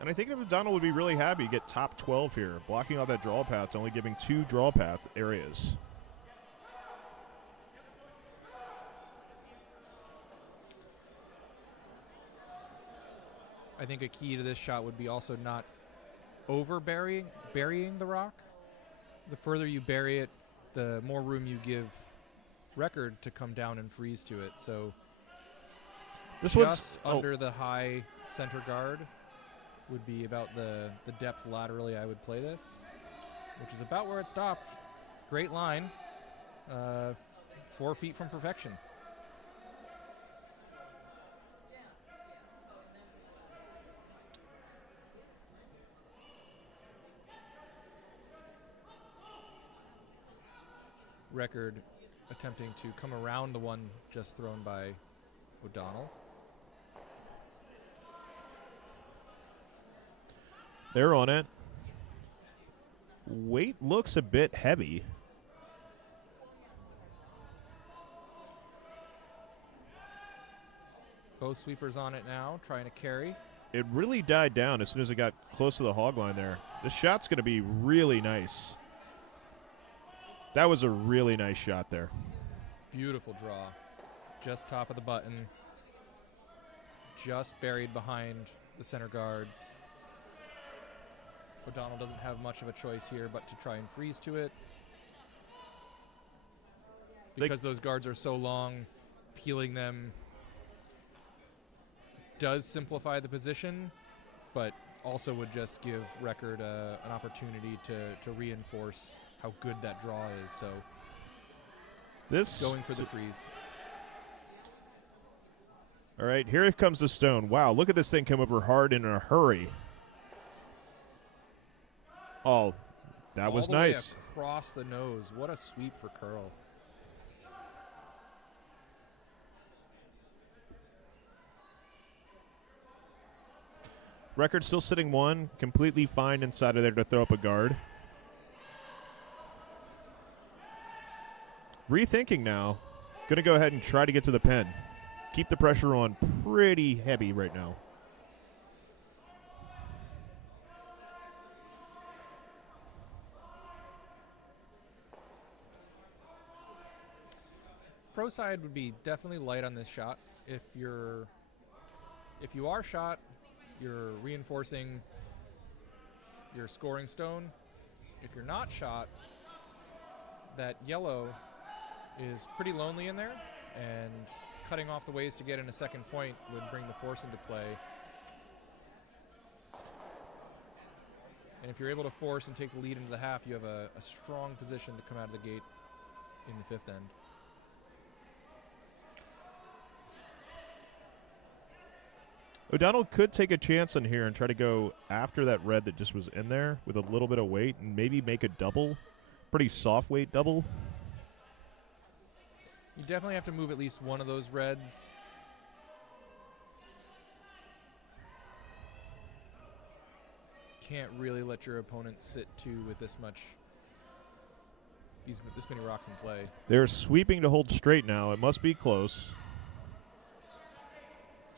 And I think O'Donnell would be really happy to get top 12 here, blocking out that draw path, only giving 2 draw path areas. I think a key to this shot would be also not burying the rock. The further you bury it, the more room you give Record to come down and freeze to it. So This just one's under the high center guard would be about the depth laterally I would play this, which is about where it stopped. Great line. 4 feet from perfection. Record attempting to come around the one just thrown by O'Donnell. They're on it. Weight looks a bit heavy. Both sweepers on it now, trying to carry. It really died down as soon as it got close to the hog line there. This shot's going to be really nice. That was a really nice shot there. Beautiful draw. Just top of the button. Just buried behind the center guards. O'Donnell doesn't have much of a choice here but to try and freeze to it. Because those guards are so long, peeling them does simplify the position, but also would just give Record an opportunity to reinforce how good that draw is. So This going for the freeze. All right, here comes the stone. Wow, look at this thing come over hard in a hurry. Oh, that was All the way nice. across the nose. What a sweep for curl. Record still sitting 1, completely fine inside of there to throw up a guard. Rethinking now. Going to go ahead and try to get to the pin. Keep the pressure on pretty heavy right now. Pro side would be definitely light on this shot. If you are shot, you're reinforcing your scoring stone. If you're not shot, that yellow is pretty lonely in there, and cutting off the ways to get in a second point would bring the force into play. And if you're able to force and take the lead into the half, you have a strong position to come out of the gate in the 5th end. O'Donnell could take a chance on here and try to go after that red that just was in there with a little bit of weight and maybe make a double. Pretty soft weight double. You definitely have to move at least one of those reds. Can't really let your opponent sit two with this many rocks in play. They're sweeping to hold straight now. It must be close.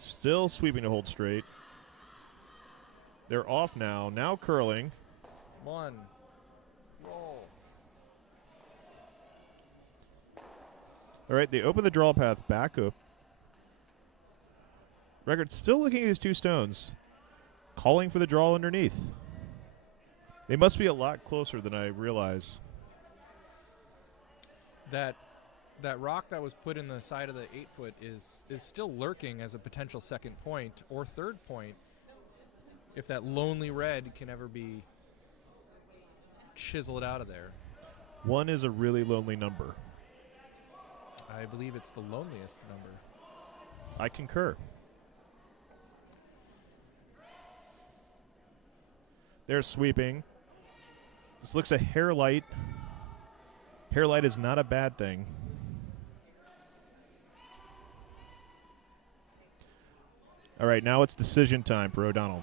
Still sweeping to hold straight. They're off now. Now curling. One. Roll. All right, they open the draw path back up. Record still looking at these 2 stones. Calling for the draw underneath. They must be a lot closer than I realize. That rock that was put in the side of the 8-foot is still lurking as a potential second point or third point if that lonely red can ever be chiseled out of there. 1 is a really lonely number. I believe it's the loneliest number. I concur. They're sweeping. This looks a hair light. Hair light is not a bad thing. All right, now it's decision time for O'Donnell.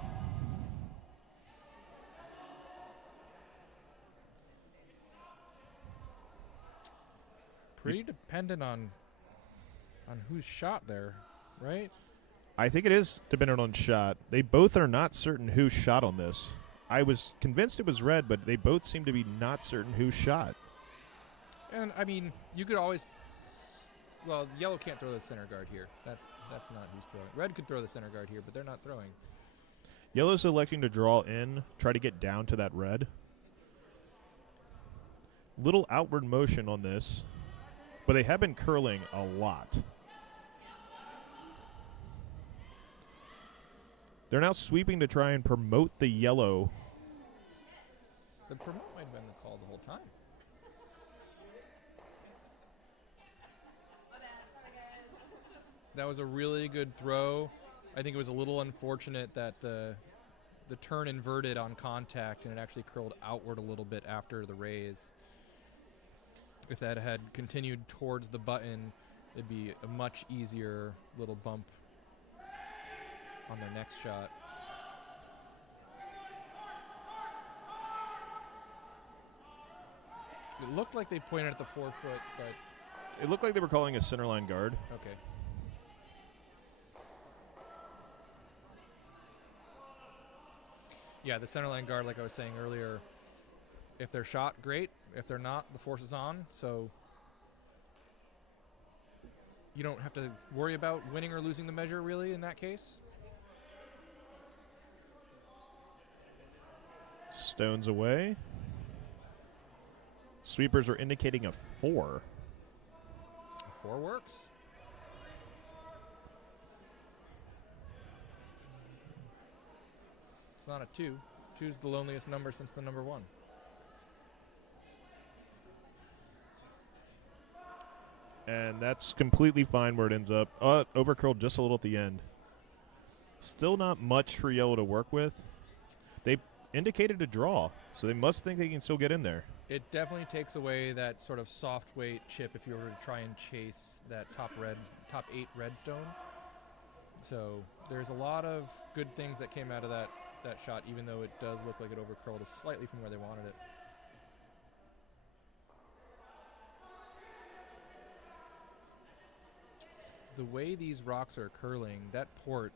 Pretty dependent on who's shot there, right? I think it is dependent on shot. They both are not certain who shot on this. I was convinced it was red, but they both seem to be not certain who shot. And I mean, you could always. Well, yellow can't throw the center guard here. That's not who's throwing. Red could throw the center guard here, but they're not throwing. Yellow's electing to draw in, try to get down to that red. Little outward motion on this, but they have been curling a lot. They're now sweeping to try and promote the yellow. The promote might have been the call the whole time. That was a really good throw. I think it was a little unfortunate that the turn inverted on contact and it actually curled outward a little bit after the raise. If that had continued towards the button, it'd be a much easier little bump on their next shot. It looked like they pointed at the 4 foot, but It looked like they were calling a centerline guard. okay. Yeah, the centerline guard, like I was saying earlier, if they're shot, great. If they're not, the force is on. So you don't have to worry about winning or losing the measure, really, in that case. Stones away. Sweepers are indicating a 4. 4 works. It's not a 2. 2's the loneliest number since the number 1. And that's completely fine where it ends up. Overcurled just a little at the end. Still not much for yellow to work with. They indicated a draw, so they must think they can still get in there. It definitely takes away that sort of soft weight chip if you were to try and chase that top 8 redstone. So there's a lot of good things that came out of that shot, even though it does look like it overcurled slightly from where they wanted it. The way these rocks are curling, that port,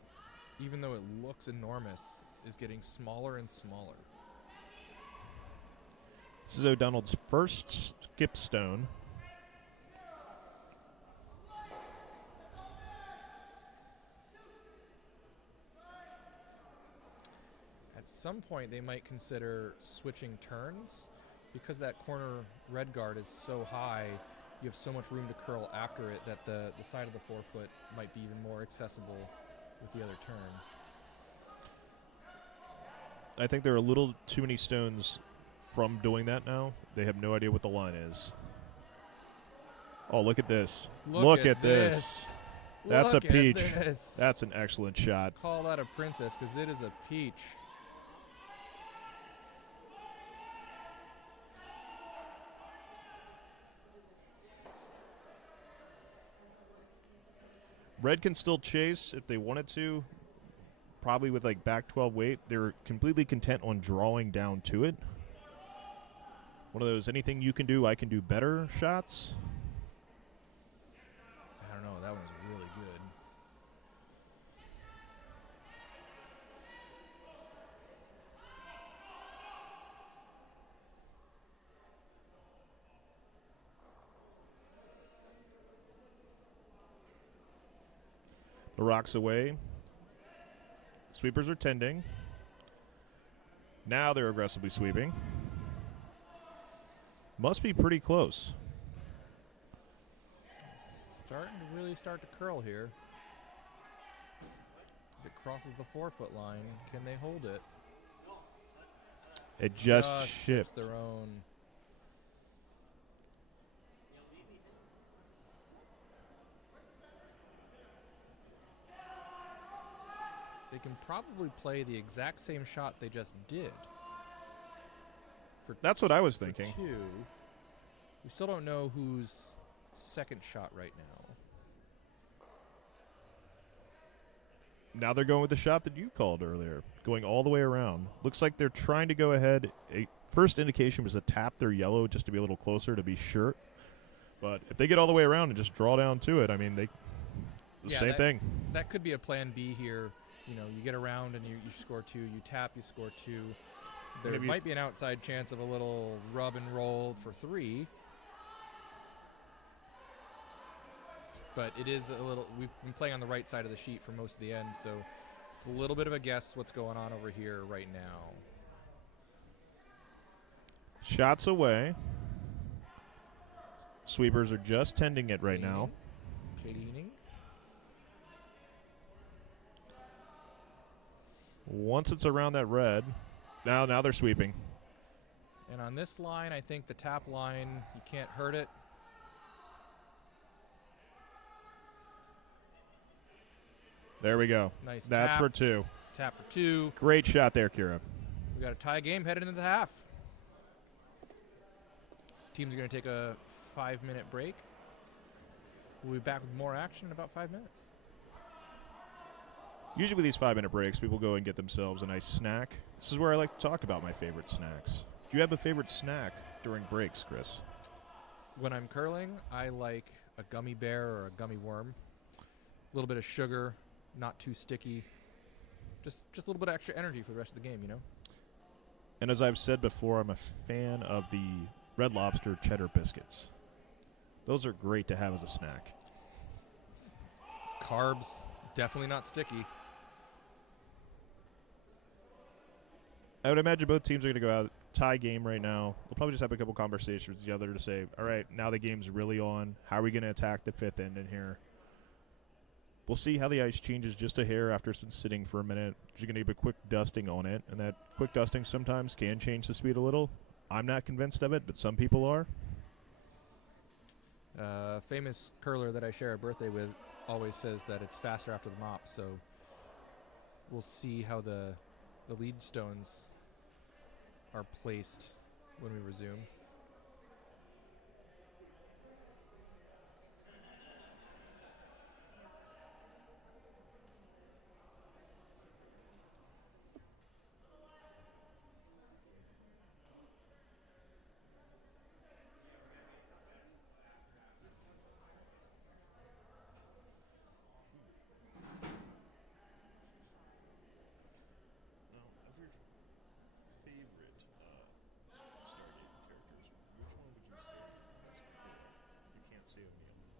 even though it looks enormous, is getting smaller and smaller. This is O'Donnell's first skip stone. At some point, they might consider switching turns. Because that corner red guard is so high, you have so much room to curl after it that the side of the 4 foot might be even more accessible with the other turn. I think there are a little too many stones from doing that now. They have no idea what the line is. Oh, look at this. Look at this. That's Look a at peach. this. That's an excellent shot. Call that a princess because it is a peach. Red can still chase if they wanted to. Probably with like back 12 weight. They're completely content on drawing down to it. One of those anything you can do, I can do better shots. I don't know. That one's really good. The rock's away. Sweepers are tending. Now they're aggressively sweeping. Must be pretty close. It's starting to really start to curl here. As it crosses the 4 foot line, can they hold it? It just Tips shipped. their own. they can probably play the exact same shot they just did. For That's what I was for thinking. 2. We still don't know whose second shot right now. Now they're going with the shot that you called earlier, going all the way around. Looks like they're trying to go ahead. A first indication was to tap their yellow just to be a little closer to be sure. But if they get all the way around and just draw down to it, I mean, same thing. That could be a plan B here. You know, you get around and you score 2. You tap, you score 2. There Maybe might be an outside chance of a little rub and roll for 3. But it is a little, we've been playing on the right side of the sheet for most of the end, so it's a little bit of a guess what's going on over here right now. Shots away. Sweepers are just tending it right now. Cleaning. Once it's around that red, now they're sweeping. And on this line, I think the tap line, you can't hurt it. There we go. Nice That's tap. for 2. Tap for 2. Great shot there, Kira. We got a tie game headed into the half. Teams are going to take a 5-minute break. We'll be back with more action in about 5 minutes. Usually with these 5-minute breaks, people go and get themselves a nice snack. This is where I like to talk about my favorite snacks. Do you have a favorite snack during breaks, Chris? When I'm curling, I like a gummy bear or a gummy worm. A little bit of sugar, not too sticky. Just a little bit of extra energy for the rest of the game, you know? And as I've said before, I'm a fan of the Red Lobster cheddar biscuits. Those are great to have as a snack. Carbs, definitely not sticky. I would imagine both teams are going to go out tie game right now. They'll probably just have a couple conversations with each other to say, all right, now the game's really on. How are we going to attack the 5th end in here? We'll see how the ice changes just a hair after it's been sitting for a minute. You're going to give a quick dusting on it, and that quick dusting sometimes can change the speed a little. I'm not convinced of it, but some people are. Famous curler that I share a birthday with always says that it's faster after the mop, so we'll see how the lead stones are placed when we resume. Now, of your favorite Stargate characters, which one would you say is the most cool? You can't say O'Neill.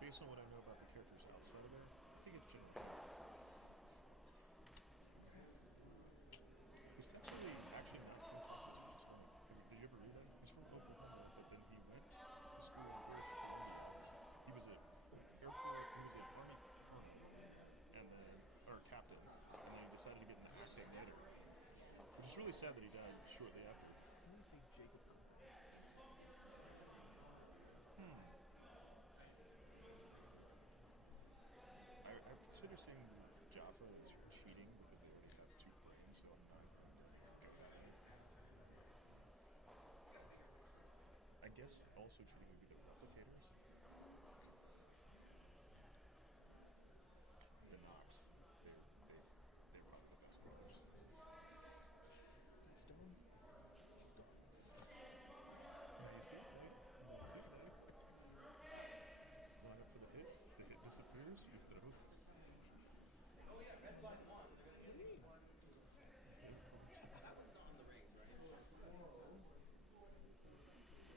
Based on what I know about the characters outside of there, I think it's General. He's actually not from Texas, which is funny. Did you ever read that? He's from Oklahoma, but then he went to school in British Columbia. He was a Air Force, he was an Army colonel, and then, or captain, and then he decided to get into acting later. Which is really sad that he died shortly after. Let me say Jacob. I consider saying Jaffa is cheating because they already have 2 brains, so I'm not going to go that way. I guess also cheating would be the replicators. The Nox. They were probably the best players. Stone? Line up for the hit. The hit disappears. You throw.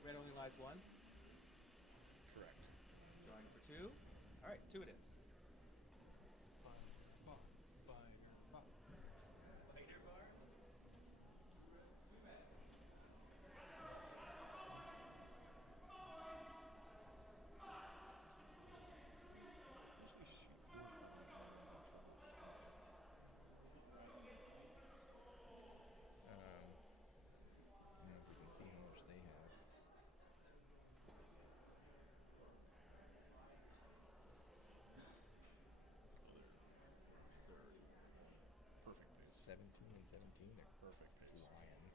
Red only lies 1. Correct. Going for 2. All right, 2 it is. perfect flying.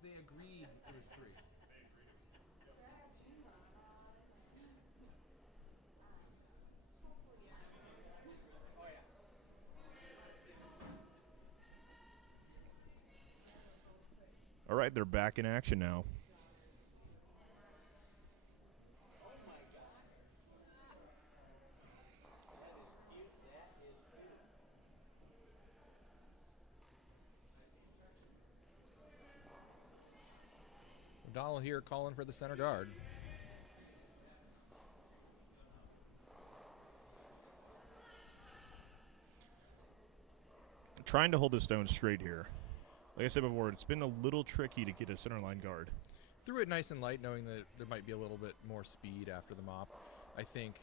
They agreed it was 3. All right, they're back in action now. O'Donnell here calling for the center guard. Trying to hold the stone straight here. Like I said before, it's been a little tricky to get a center line guard. Threw it nice and light, knowing that there might be a little bit more speed after the mop. I think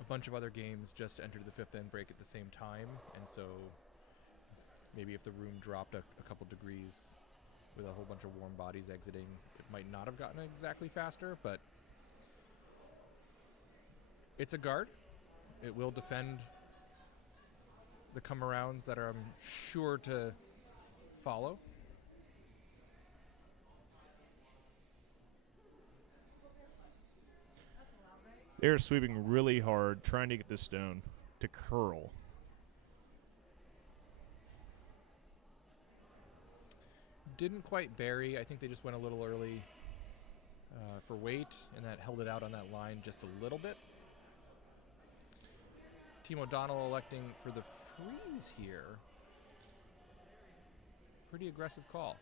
a bunch of other games just entered the 5th end break at the same time, and so maybe if the room dropped a couple degrees with a whole bunch of warm bodies exiting, it might not have gotten exactly faster, but it's a guard. It will defend the come-arounds that I'm sure to follow. They're sweeping really hard, trying to get this stone to curl. Didn't quite bury. I think they just went a little early for weight, and that held it out on that line just a little bit. Team O'Donnell electing for the freeze here. Pretty aggressive call.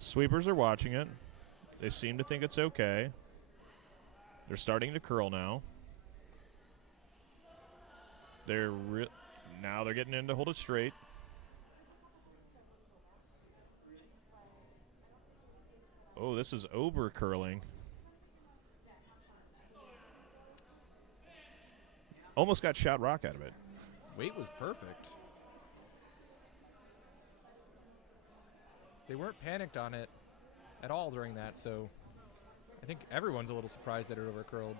Sweepers are watching it. They seem to think it's okay. They're starting to curl now. Now they're getting in to hold it straight. Oh, this is Ober curling. Almost got shot rock out of it. Weight was perfect. They weren't panicked on it at all during that, so I think everyone's a little surprised that it overcurled.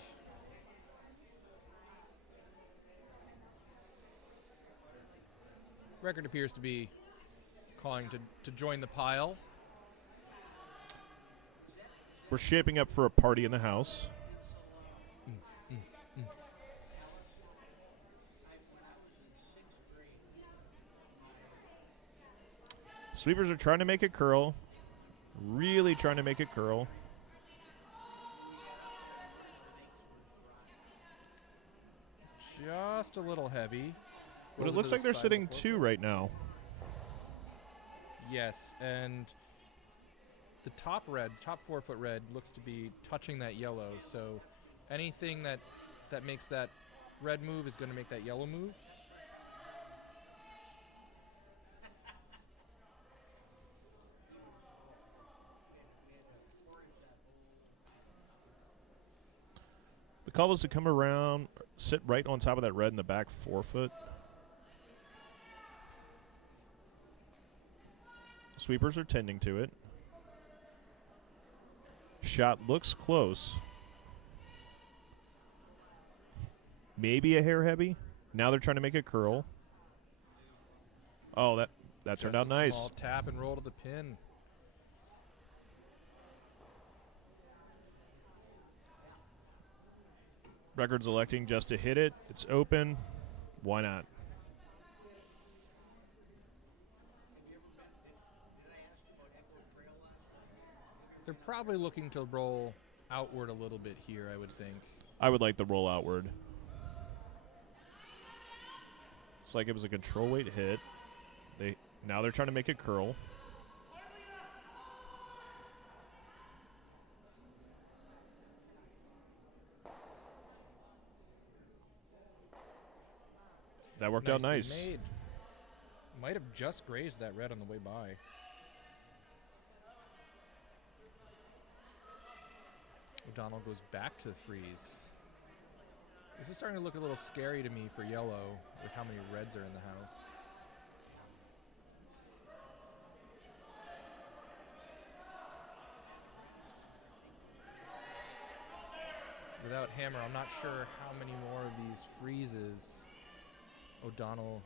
Record appears to be calling to join the pile. We're shaping up for a party in the house. Sweepers are trying to make it curl. Really trying to make it curl. Just a little heavy. But it looks like they're sitting 2 right now. Yes, and the top 4-foot red looks to be touching that yellow, so anything that makes that red move is going to make that yellow move. The call was to come around, sit right on top of that red in the back 4-foot. Sweepers are tending to it. Shot looks close. Maybe a hair heavy. Now they're trying to make it curl. Oh, that turned out nice. Small tap and roll to the pin. Record's electing just to hit it. It's open. Why not? They're probably looking to roll outward a little bit here, I would think. I would like the roll outward. It's like it was a control weight hit. Now they're trying to make it curl. That worked out Nicely nice. made. Might have just grazed that red on the way by. O'Donnell goes back to the freeze. This is starting to look a little scary to me for yellow with how many reds are in the house. Without hammer, I'm not sure how many more of these freezes O'Donnell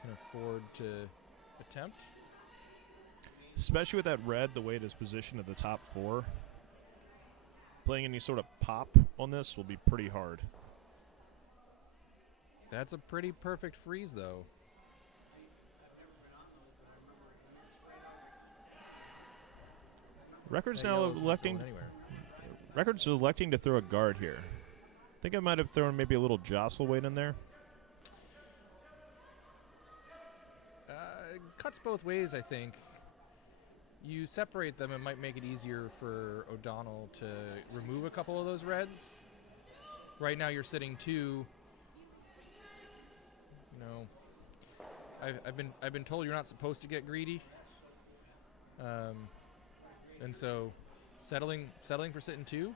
can afford to attempt. Especially with that red, the way it is positioned at the top 4. Playing any sort of pop on this will be pretty hard. That's a pretty perfect freeze, though. Record's That now yellow's not electing. going anywhere. Record's electing to throw a guard here. I think I might have thrown maybe a little jostle weight in there. Cuts both ways, I think. You separate them, it might make it easier for O'Donnell to remove a couple of those reds. Right now you're sitting 2. You know, I've been told you're not supposed to get greedy. And so settling for sitting 2.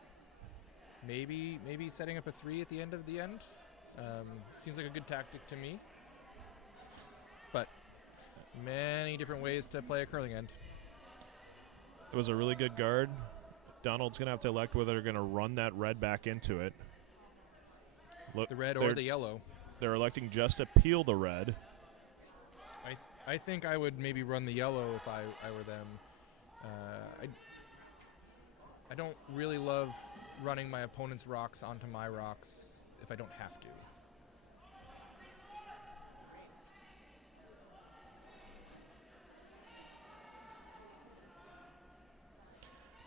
Maybe setting up a 3 at the end of the end. Seems like a good tactic to me. But many different ways to play a curling end. It was a really good guard. Donald's going to have to elect whether they're going to run that red back into it. Look, The red or the yellow. They're electing just to peel the red. I think I would maybe run the yellow if I were them. I don't really love running my opponent's rocks onto my rocks if I don't have to.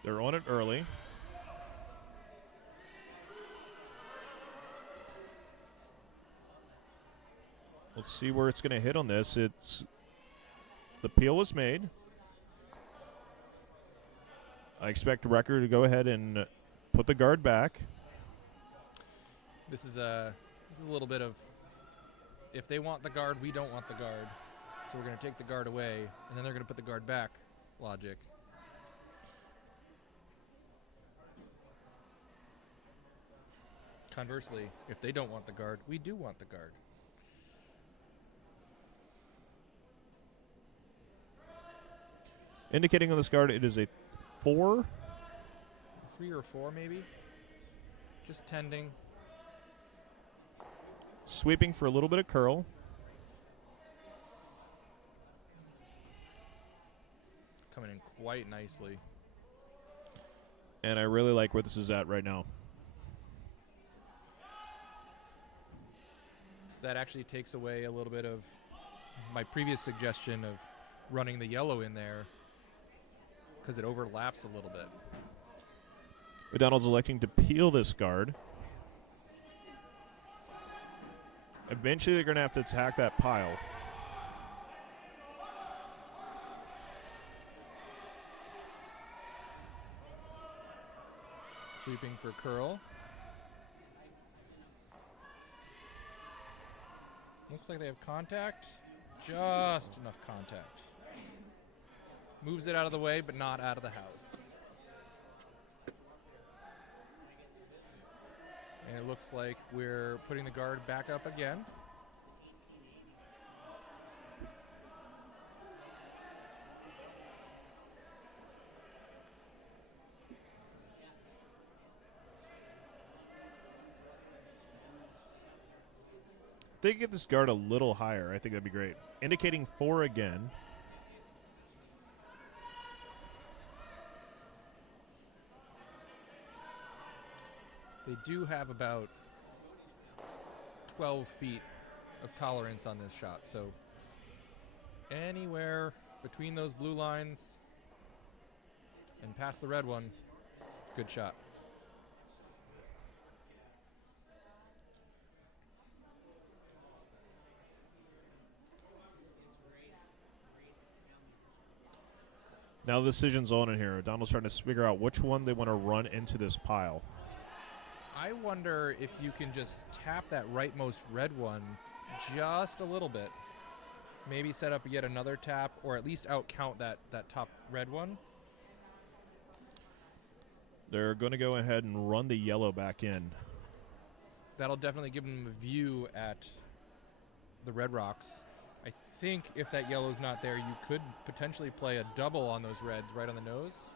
They're on it early. Let's see where it's going to hit on this. The peel was made. I expect Record to go ahead and put the guard back. This is a little bit of, if they want the guard, we don't want the guard. So we're going to take the guard away, and then they're going to put the guard back logic. Conversely, if they don't want the guard, we do want the guard. Indicating on this guard, it is a 4. 3 or 4 maybe. Just tending. Sweeping for a little bit of curl. Coming in quite nicely. And I really like where this is at right now. That actually takes away a little bit of my previous suggestion of running the yellow in there because it overlaps a little bit. O'Donnell's electing to peel this guard. Eventually, they're going to have to attack that pile. Sweeping for curl. Looks like they have contact. Just enough contact. Moves it out of the way, but not out of the house. And it looks like we're putting the guard back up again. If they get this guard a little higher, I think that'd be great. Indicating 4 again. They do have about 12 feet of tolerance on this shot, so anywhere between those blue lines past the red one. Good shot. Now the decision's on in here. Donald's trying to figure out which one they want to run into this pile. I wonder if you can just tap that rightmost red one just a little bit. Maybe set up yet another tap, or at least outcount that top red one. They're going to go ahead and run the yellow back in. That'll definitely give them a view at the red rocks. I think if that yellow's not there, you could potentially play a double on those reds right on the nose.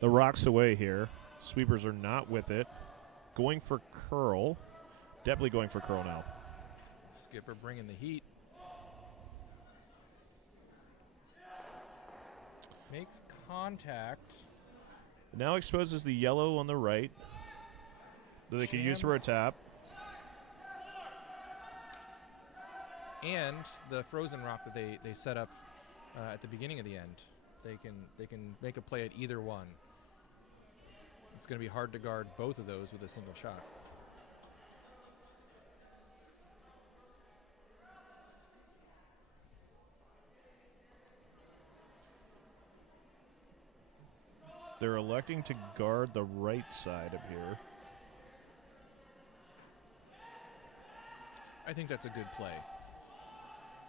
The rock's away here. Sweepers are not with it. Going for curl. Definitely going for curl now. Skipper bringing the heat. Makes contact. Now exposes the yellow on the right that they can use for a Jams. tap. And the frozen rock that they set up at the beginning of the end. They can make a play at either one. It's going to be hard to guard both of those with a single shot. They're electing to guard the right side of here. I think that's a good play.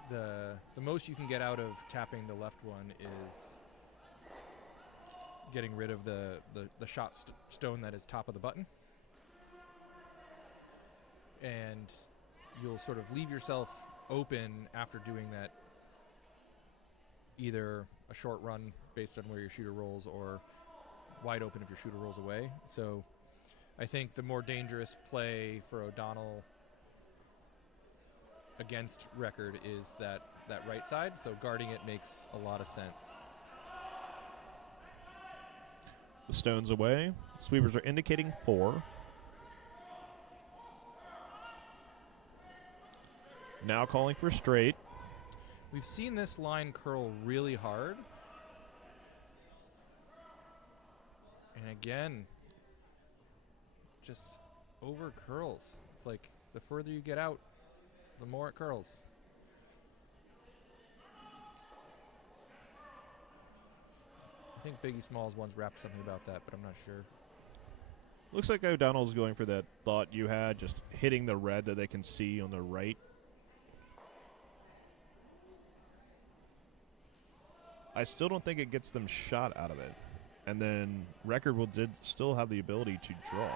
The most you can get out of tapping the left one is getting rid of the shot stone that is top of the button. And you'll sort of leave yourself open after doing that, either a short run based on where your shooter rolls or wide open if your shooter rolls away. So I think the more dangerous play for O'Donnell against Record is that right side, so guarding it makes a lot of sense. The stone's away. Sweepers are indicating 4. Now calling for straight. We've seen this line curl really hard. And again, just over curls. It's like the further you get out, the more it curls. I think Biggie Smalls once rapped something about that, but I'm not sure. Looks like O'Donnell's going for that thought you had, just hitting the red that they can see on the right. I still don't think it gets them shot out of it. And then Record will still have the ability to draw.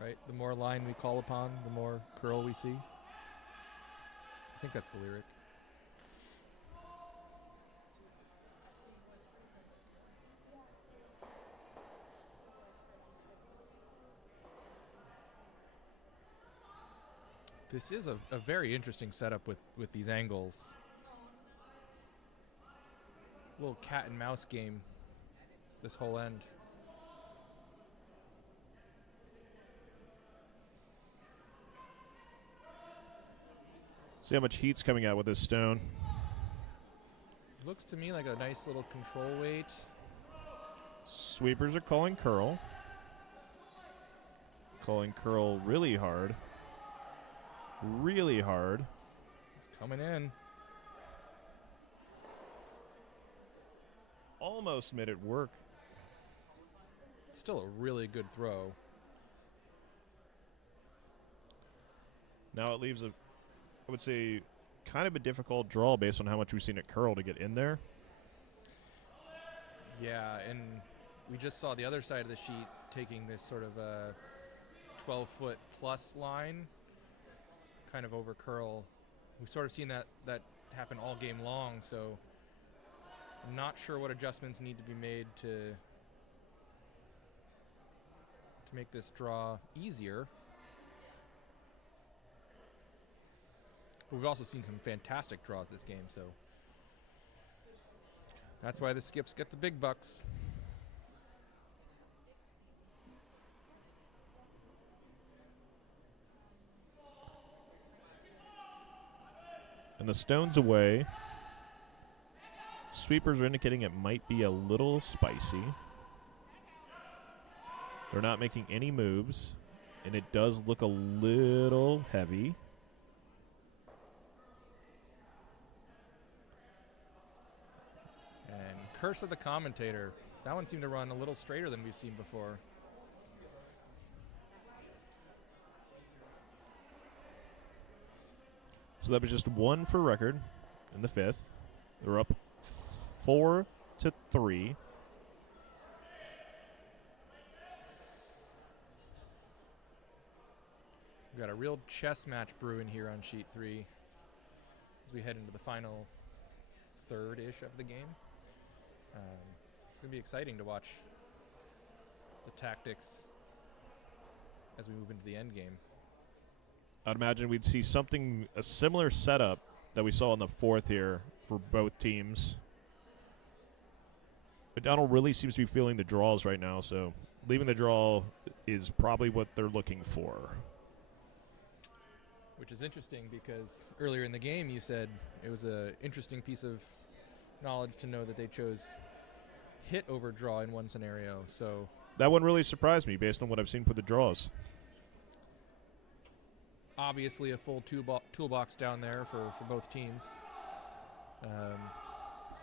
Right? The more line we call upon, the more curl we see. I think that's the lyric. This is a very interesting setup with these angles. Little cat and mouse game this whole end. See how much heat's coming out with this stone. Looks to me like a nice little control weight. Sweepers are calling curl. Calling curl really hard. Really hard. It's coming in. Almost made it work. Still a really good throw. Now it leaves I would say, kind of a difficult draw based on how much we've seen it curl to get in there. Yeah, and we just saw the other side of the sheet taking this sort of a 12-foot plus line, kind of over curl. We've sort of seen that happen all game long, so I'm not sure what adjustments need to be made to make this draw easier. But we've also seen some fantastic draws this game, so that's why the skips get the big bucks. And the stone's away. Sweepers are indicating it might be a little spicy. They're not making any moves, and it does look a little heavy. And curse of the commentator. That one seemed to run a little straighter than we've seen before. So that was just 1 for record in the 5th. They're up 4-3. We've got a real chess match brewing here on sheet 3 as we head into the final third-ish of the game. It's going to be exciting to watch the tactics as we move into the end game. I'd imagine we'd see a similar setup that we saw in the 4th here for both teams. O'Donnell really seems to be feeling the draws right now, so leaving the draw is probably what they're looking for. Which is interesting because earlier in the game you said it was an interesting piece of knowledge to know that they chose hit over draw in one scenario. So that one really surprised me based on what I've seen for the draws. Obviously a full toolbox down there for both teams.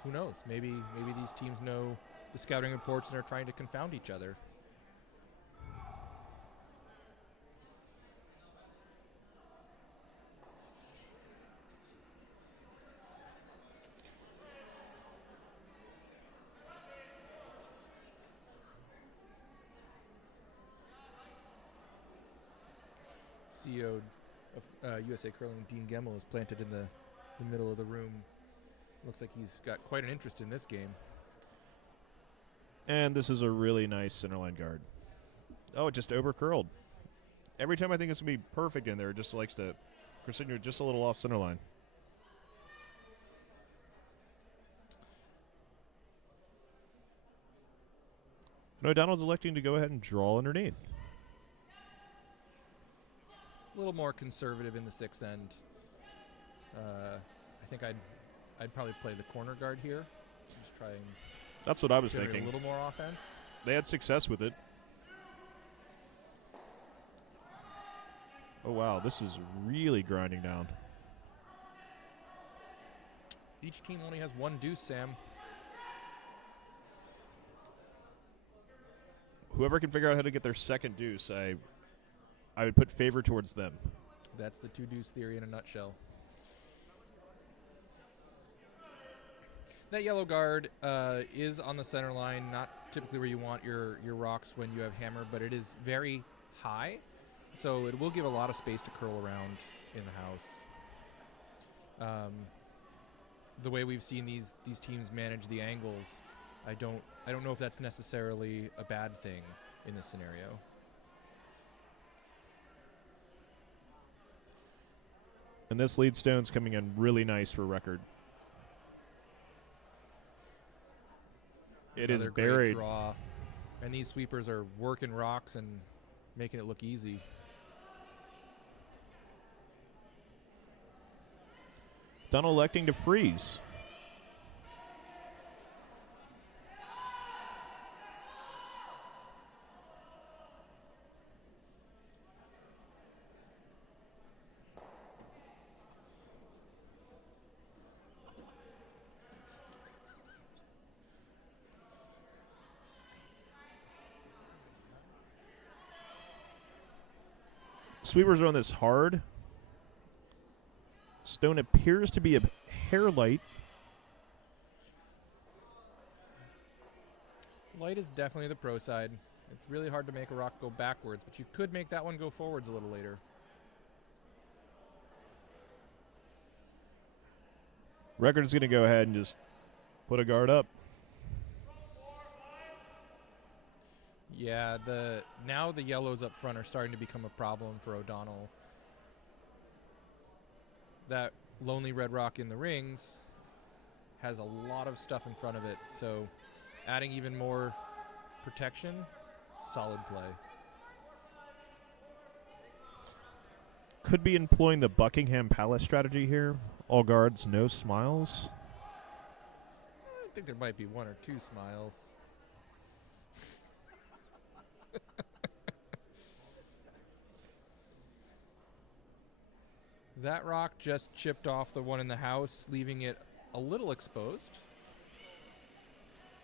Who knows? Maybe these teams know the scouting reports and are trying to confound each other. CEO of USA Curling, Dean Gemmel, is planted in the middle of the room. Looks like he's got quite an interest in this game. And this is a really nice centerline guard. Oh, it just overcurled. Every time I think it's going to be perfect in there, it just likes to continue just a little off centerline. And O'Donnell's electing to go ahead and draw underneath. A little more conservative in the 6th end. I think I'd probably play the corner guard here. Just try and that's what I was generate thinking. A little more offense. They had success with it. Oh, wow. This is really grinding down. Each team only has 1 deuce, Sam. Whoever can figure out how to get their second deuce, I would put favor towards them. That's the 2 deuce theory in a nutshell. That yellow guard is on the center line, not typically where you want your rocks when you have hammer, but it is very high, so it will give a lot of space to curl around in the house. The way we've seen these teams manage the angles, I don't know if that's necessarily a bad thing in this scenario. And this lead stone's coming in really nice for record. It is Another great buried. draw. And these sweepers are working rocks and making it look easy. Dunn electing to freeze. Sweepers are on this hard. Stone appears to be a hair light. Light is definitely the pro side. It's really hard to make a rock go backwards, but you could make that one go forwards a little later. Record is going to go ahead and just put a guard up. Yeah, now the yellows up front are starting to become a problem for O'Donnell. That lonely red rock in the rings has a lot of stuff in front of it, so adding even more protection, solid play. Could be employing the Buckingham Palace strategy here. All guards, no smiles. I think there might be one or two smiles. That rock just chipped off the one in the house, leaving it a little exposed.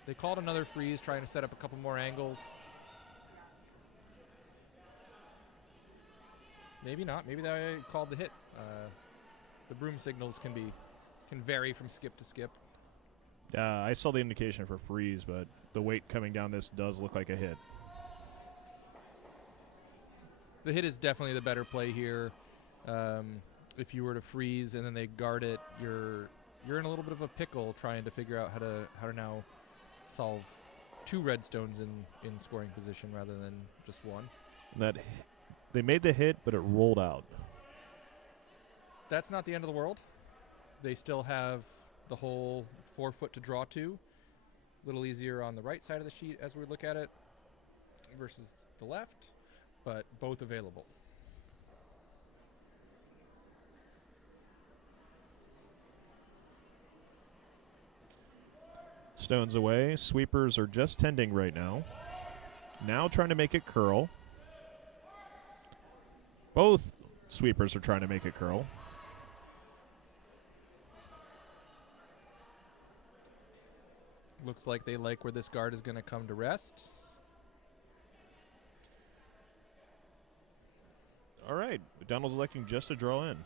They called another freeze, trying to set up a couple more angles. Maybe not. Maybe they called the hit. The broom signals can vary from skip to skip. I saw the indication for freeze, but the weight coming down this does look like a hit. The hit is definitely the better play here. If you were to freeze and then they guard it, you're in a little bit of a pickle trying to figure out how to now solve two red stones in scoring position rather than just one. They made the hit, but it rolled out. That's not the end of the world. They still have the whole 4 foot to draw to. A little easier on the right side of the sheet as we look at it versus the left, but both available. Stones away. Sweepers are just tending right now. Now trying to make it curl. Both sweepers are trying to make it curl. Looks like they like where this guard is going to come to rest. All right. Donald's electing just to draw in.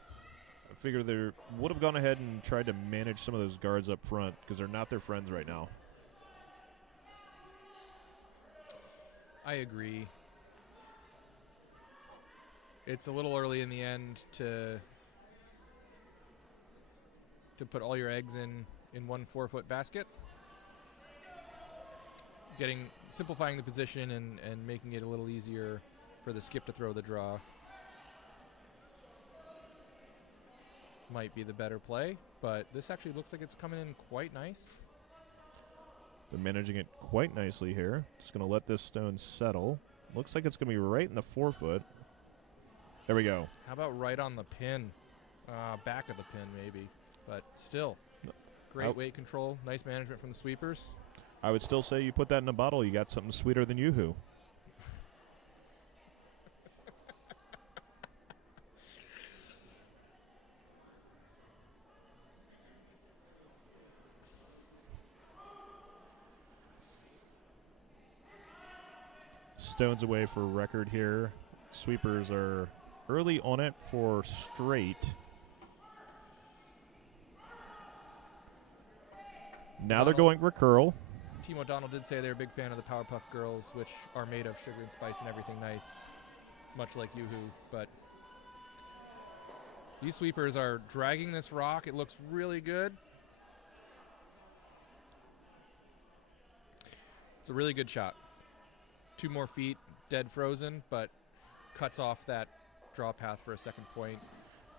I figure they would have gone ahead and tried to manage some of those guards up front because they're not their friends right now. I agree. It's a little early in the end to put all your eggs in one 4 foot basket. Simplifying the position and making it a little easier for the skip to throw the draw might be the better play, but this actually looks like it's coming in quite nice. They're managing it quite nicely here. Just going to let this stone settle. Looks like it's going to be right in the 4 foot. There we go. How about right on the pin? Back of the pin, maybe. But still, great weight control. Nice management from the sweepers. I would still say you put that in a bottle, you got something sweeter than Yoo-Hoo. Stones away for record here. Sweepers are early on it for straight. Now they're going recurl. Team O'Donnell did say they're a big fan of the Powerpuff Girls, which are made of sugar and spice and everything nice, much like Yoo-Hoo. But these sweepers are dragging this rock. It looks really good. It's a really good shot. 2 more feet, dead frozen, but cuts off that draw path for a second point.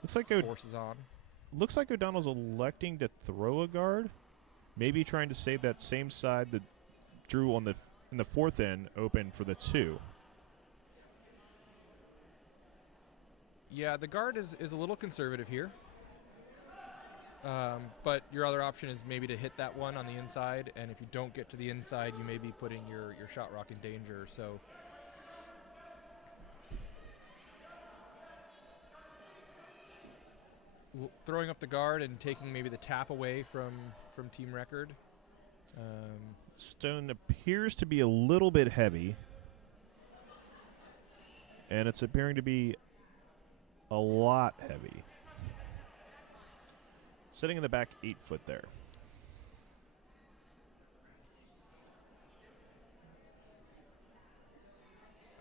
Forces on. Looks like O'Donnell's electing to throw a guard. Maybe trying to save that same side that drew in the fourth end open for the 2. Yeah, the guard is a little conservative here. But your other option is maybe to hit that one on the inside, and if you don't get to the inside, you may be putting your shot rock in danger. So throwing up the guard and taking maybe the tap away from Team Record. Stone appears to be a little bit heavy, and it's appearing to be a lot heavy. Sitting in the back 8 foot there.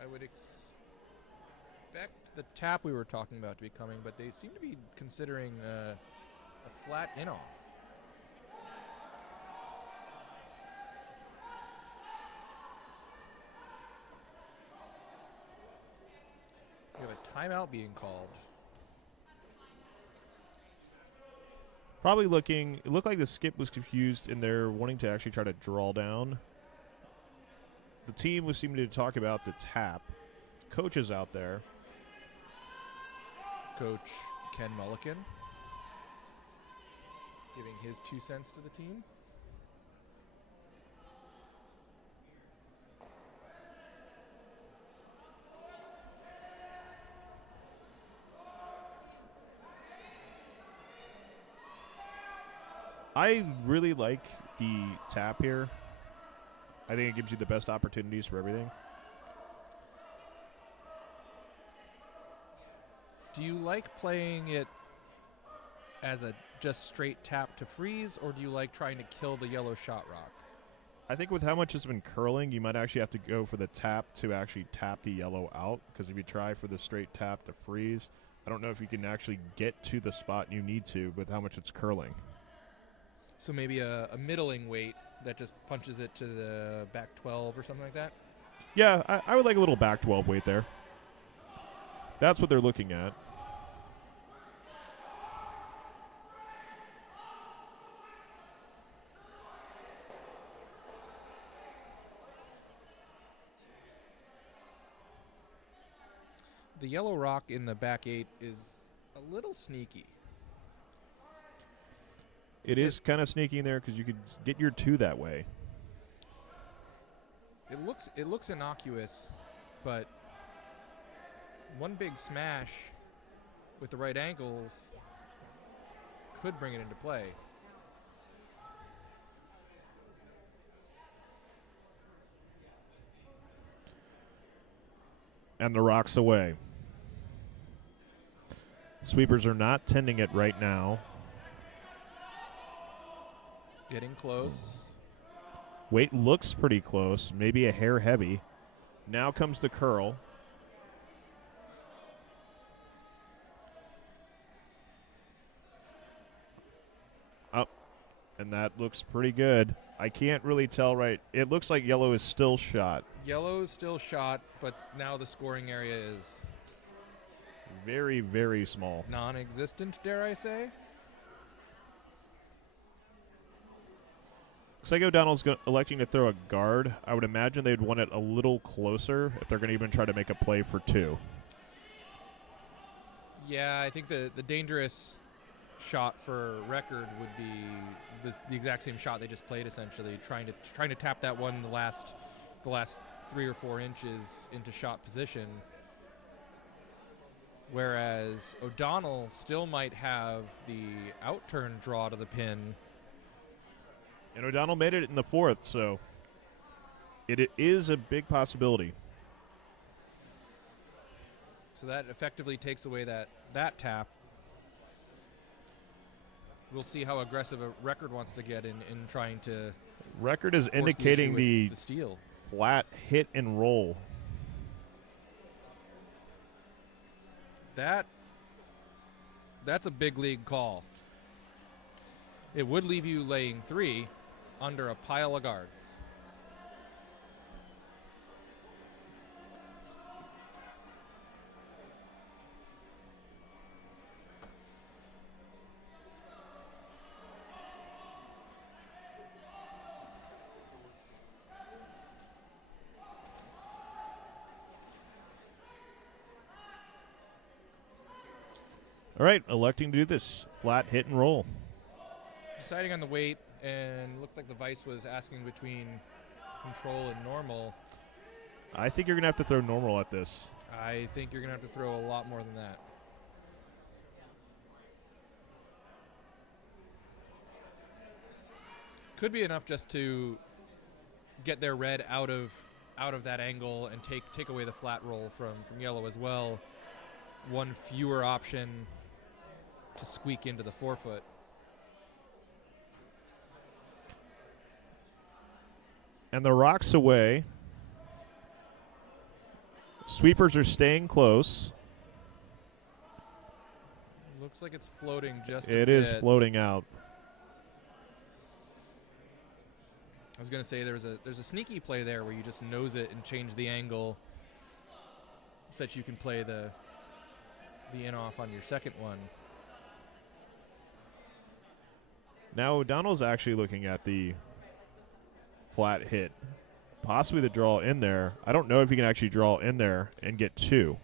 I would expect the tap we were talking about to be coming, but they seem to be considering a flat in-off. Timeout being called. Probably looking. It looked like the skip was confused in their wanting to actually try to draw down. The team was seeming to talk about the tap. Coach is out there. Coach Ken Mulliken giving his 2 cents to the team. I really like the tap here. I think it gives you the best opportunities for everything. Do you like playing it as a just straight tap to freeze, or do you like trying to kill the yellow shot rock? I think with how much it's been curling, you might actually have to go for the tap to actually tap the yellow out, because if you try for the straight tap to freeze, I don't know if you can actually get to the spot you need to with how much it's curling. So maybe a middling weight that just punches it to the back 12 or something like that? Yeah, I would like a little back 12 weight there. That's what they're looking at. The yellow rock in the back 8 is a little sneaky. It is kind of sneaky in there because you could get your 2 that way. It looks innocuous, but one big smash with the right angles could bring it into play. And the rock's away. Sweepers are not tending it right now. Getting close. Weight looks pretty close, maybe a hair heavy. Now comes the curl. Up, and that looks pretty good. I can't really tell right. It looks like yellow is still shot. Yellow is still shot, but now the scoring area is Very, very small. non-existent, dare I say. Looks like O'Donnell's electing to throw a guard. I would imagine they'd want it a little closer if they're going to even try to make a play for 2. Yeah, I think the dangerous shot for record would be the exact same shot they just played, essentially trying to tap that one the last 3 or 4 inches into shot position. Whereas O'Donnell still might have the outturn draw to the pin. And O'Donnell made it in the 4th, so it is a big possibility. So that effectively takes away that tap. We'll see how aggressive a record wants to get in trying to. Record is force indicating the, issue the with the steal. flat hit and roll. That's a big league call. It would leave you laying 3 under a pile of guards. All right, electing to do this flat hit and roll. Deciding on the weight, and looks like the vice was asking between control and normal. I think you're going to have to throw normal at this. I think you're going to have to throw a lot more than that. Could be enough just to get their red out of that angle and take away the flat roll from yellow as well. One fewer option to squeak into the 4-foot. And the rock's away. Sweepers are staying close. Looks like it's floating just a It bit. is floating out. I was going to say there's a sneaky play there where you just nose it and change the angle so that you can play the the in off on your second one. Now O'Donnell's actually looking at the flat hit. Possibly the draw in there. I don't know if he can actually draw in there and get 2.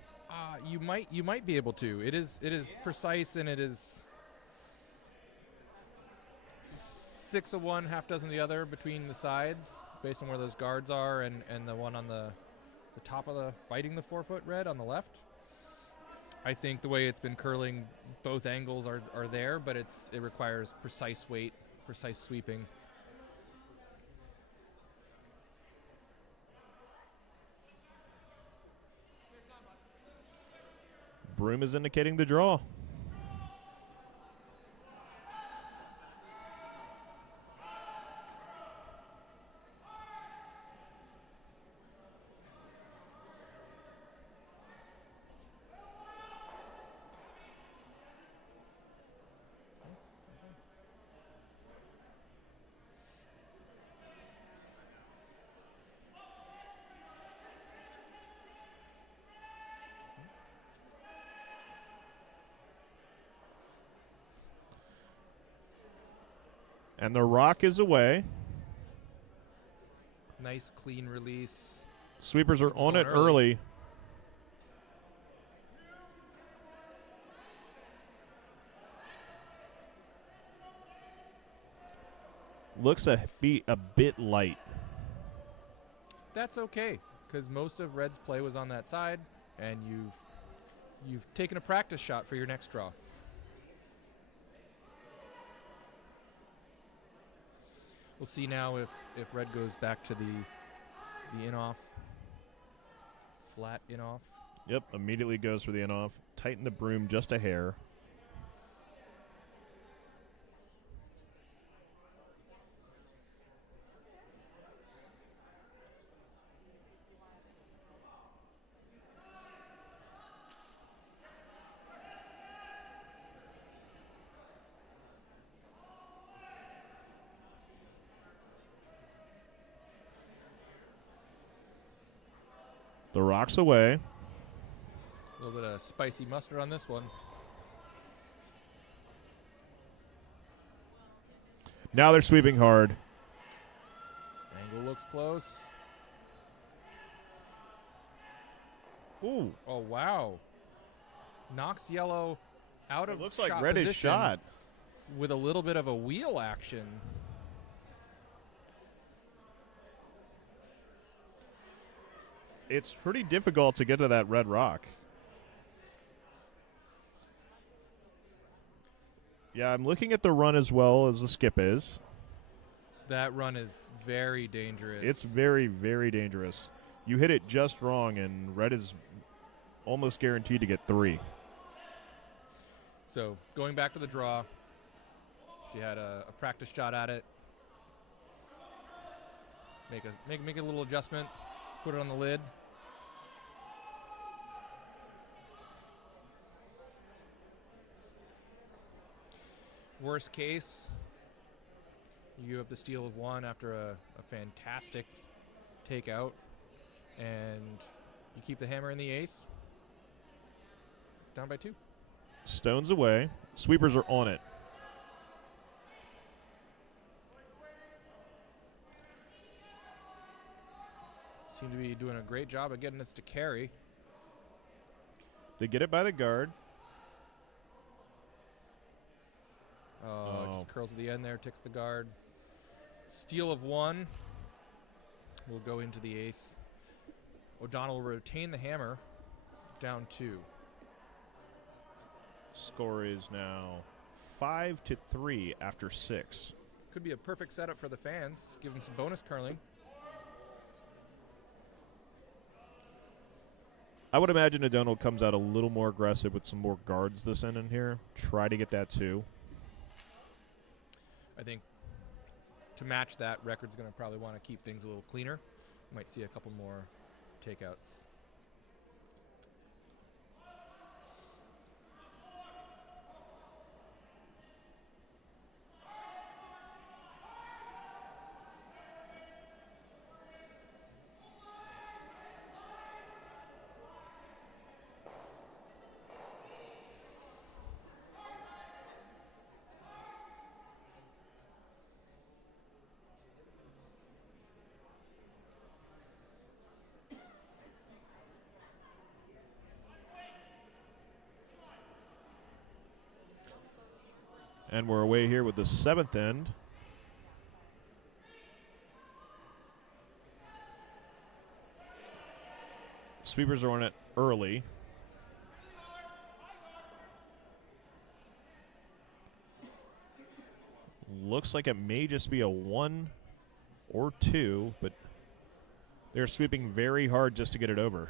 You might be able to. It is precise, and it is 6 of one, half dozen of the other between the sides, based on where those guards are, and the one on the top of the biting the 4-foot red on the left. I think the way it's been curling, both angles are there, but it requires precise weight, precise sweeping. Broom is indicating the draw. And the rock is away. Nice clean release. Sweepers are Keeps on going it early. Looks to be a bit light. That's okay, because most of Red's play was on that side, and you've taken a practice shot for your next draw. We'll see now if Red goes back to the in-off, flat in-off. Yep, immediately goes for the in-off. Tighten the broom just a hair. The rock's away. A little bit of spicy mustard on this one. Now they're sweeping hard. Angle looks close. Ooh. Oh, wow. Knocks yellow out of It looks like shot red is position shot. with a little bit of a wheel action. It's pretty difficult to get to that red rock. Yeah, I'm looking at the run as well as the skip is. That run is very dangerous. It's very, very dangerous. You hit it just wrong, and red is almost guaranteed to get 3. So going back to the draw, she had a practice shot at it. Make a little adjustment. Put it on the lid. Worst case, you have the steal of 1 after a fantastic takeout, and you keep the hammer in the 8th. Down by 2. Stones away. Sweepers are on it. Seem to be doing a great job of getting this to carry. They get it by the guard. Just curls at the end there, ticks the guard. Steal of 1 will go into the 8th. O'Donnell will retain the hammer, down 2. Score is now 5-3 after 6. Could be a perfect setup for the fans. Give them some bonus curling. I would imagine O'Donnell comes out a little more aggressive with some more guards this end in here. Try to get that 2. I think to match that, Record's going to probably want to keep things a little cleaner. Might see a couple more takeouts. And we're away here with the 7th end. Sweepers are on it early. Looks like it may just be a 1 or 2, but they're sweeping very hard just to get it over.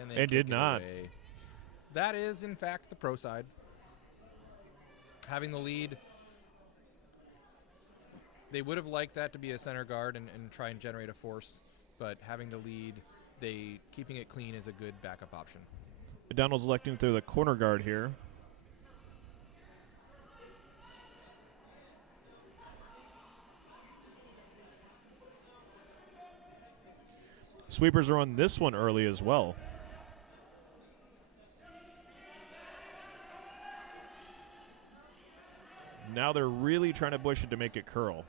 And they It kick did not. away. That is, in fact, the pro side. Having the lead, they would have liked that to be a center guard and try and generate a force, but having the lead, keeping it clean is a good backup option. O'Donnell's electing through the corner guard here. Sweepers are on this one early as well. Now they're really trying to push it to make it curl.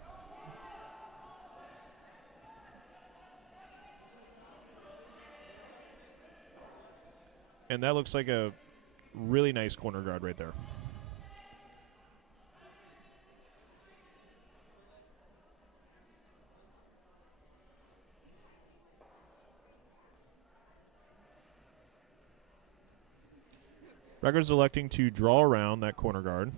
And that looks like a really nice corner guard right there. Records electing to draw around that corner guard.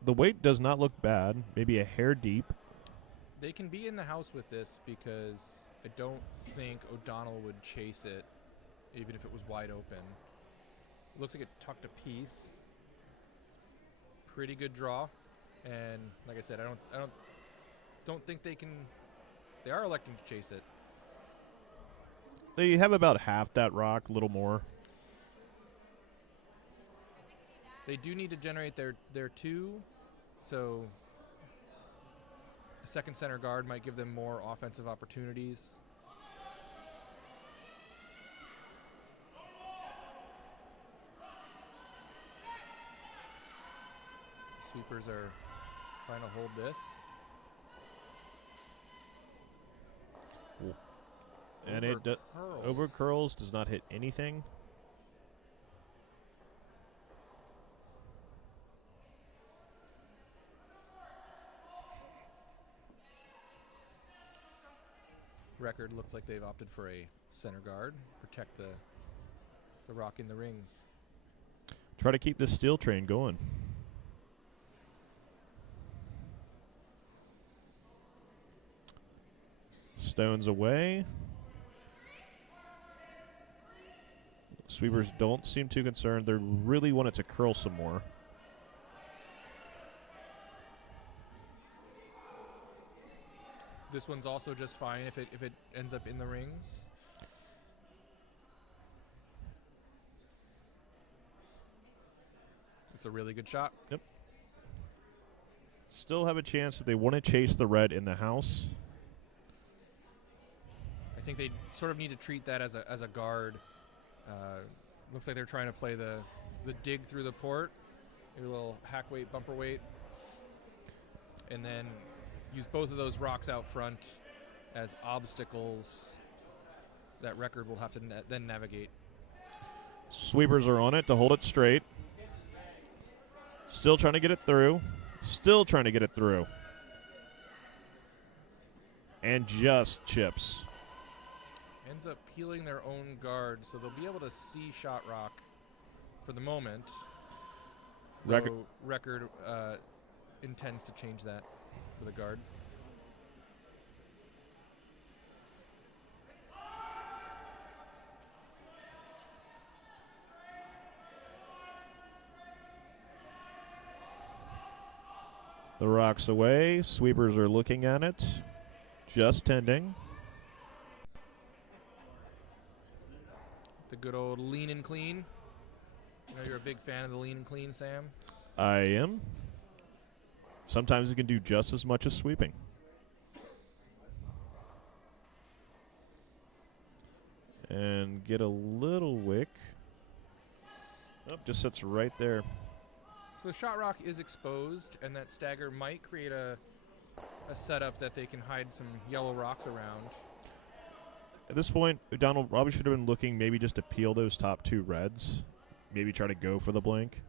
The weight does not look bad. Maybe a hair deep. They can be in the house with this because I don't think O'Donnell would chase it, even if it was wide open. Looks like it tucked a piece. Pretty good draw, and like I said, I don't think they can. They are electing to chase it. They have about half that rock, a little more. They do need to generate their 2, so a second center guard might give them more offensive opportunities. Sweepers are trying to hold this. And it over curls, does not hit anything. Record looks like they've opted for a center guard, protect the rock in the rings. Try to keep this steel train going. Stones away. Sweepers don't seem too concerned. They really want it to curl some more. This one's also just fine if it ends up in the rings. It's a really good shot. Yep. Still have a chance if they want to chase the red in the house. I think they sort of need to treat that as a guard. Looks like they're trying to play the dig through the port, a little hack weight, bumper weight, and then use both of those rocks out front as obstacles that Record will have to then navigate. Sweepers are on it to hold it straight. Still trying to get it through. Still trying to get it through. And just chips. Ends up peeling their own guard, so they'll be able to see shot rock for the moment. Record Intends to change that with a guard. The rock's away. Sweepers are looking at it. Just tending. The good old lean and clean. I know you're a big fan of the lean and clean, Sam. I am. Sometimes it can do just as much as sweeping. And get a little wick. Oh, just sits right there. So the shot rock is exposed, and that stagger might create a a setup that they can hide some yellow rocks around. At this point, O'Donnell probably should have been looking maybe just to peel those top 2 reds. Maybe try to go for the blink.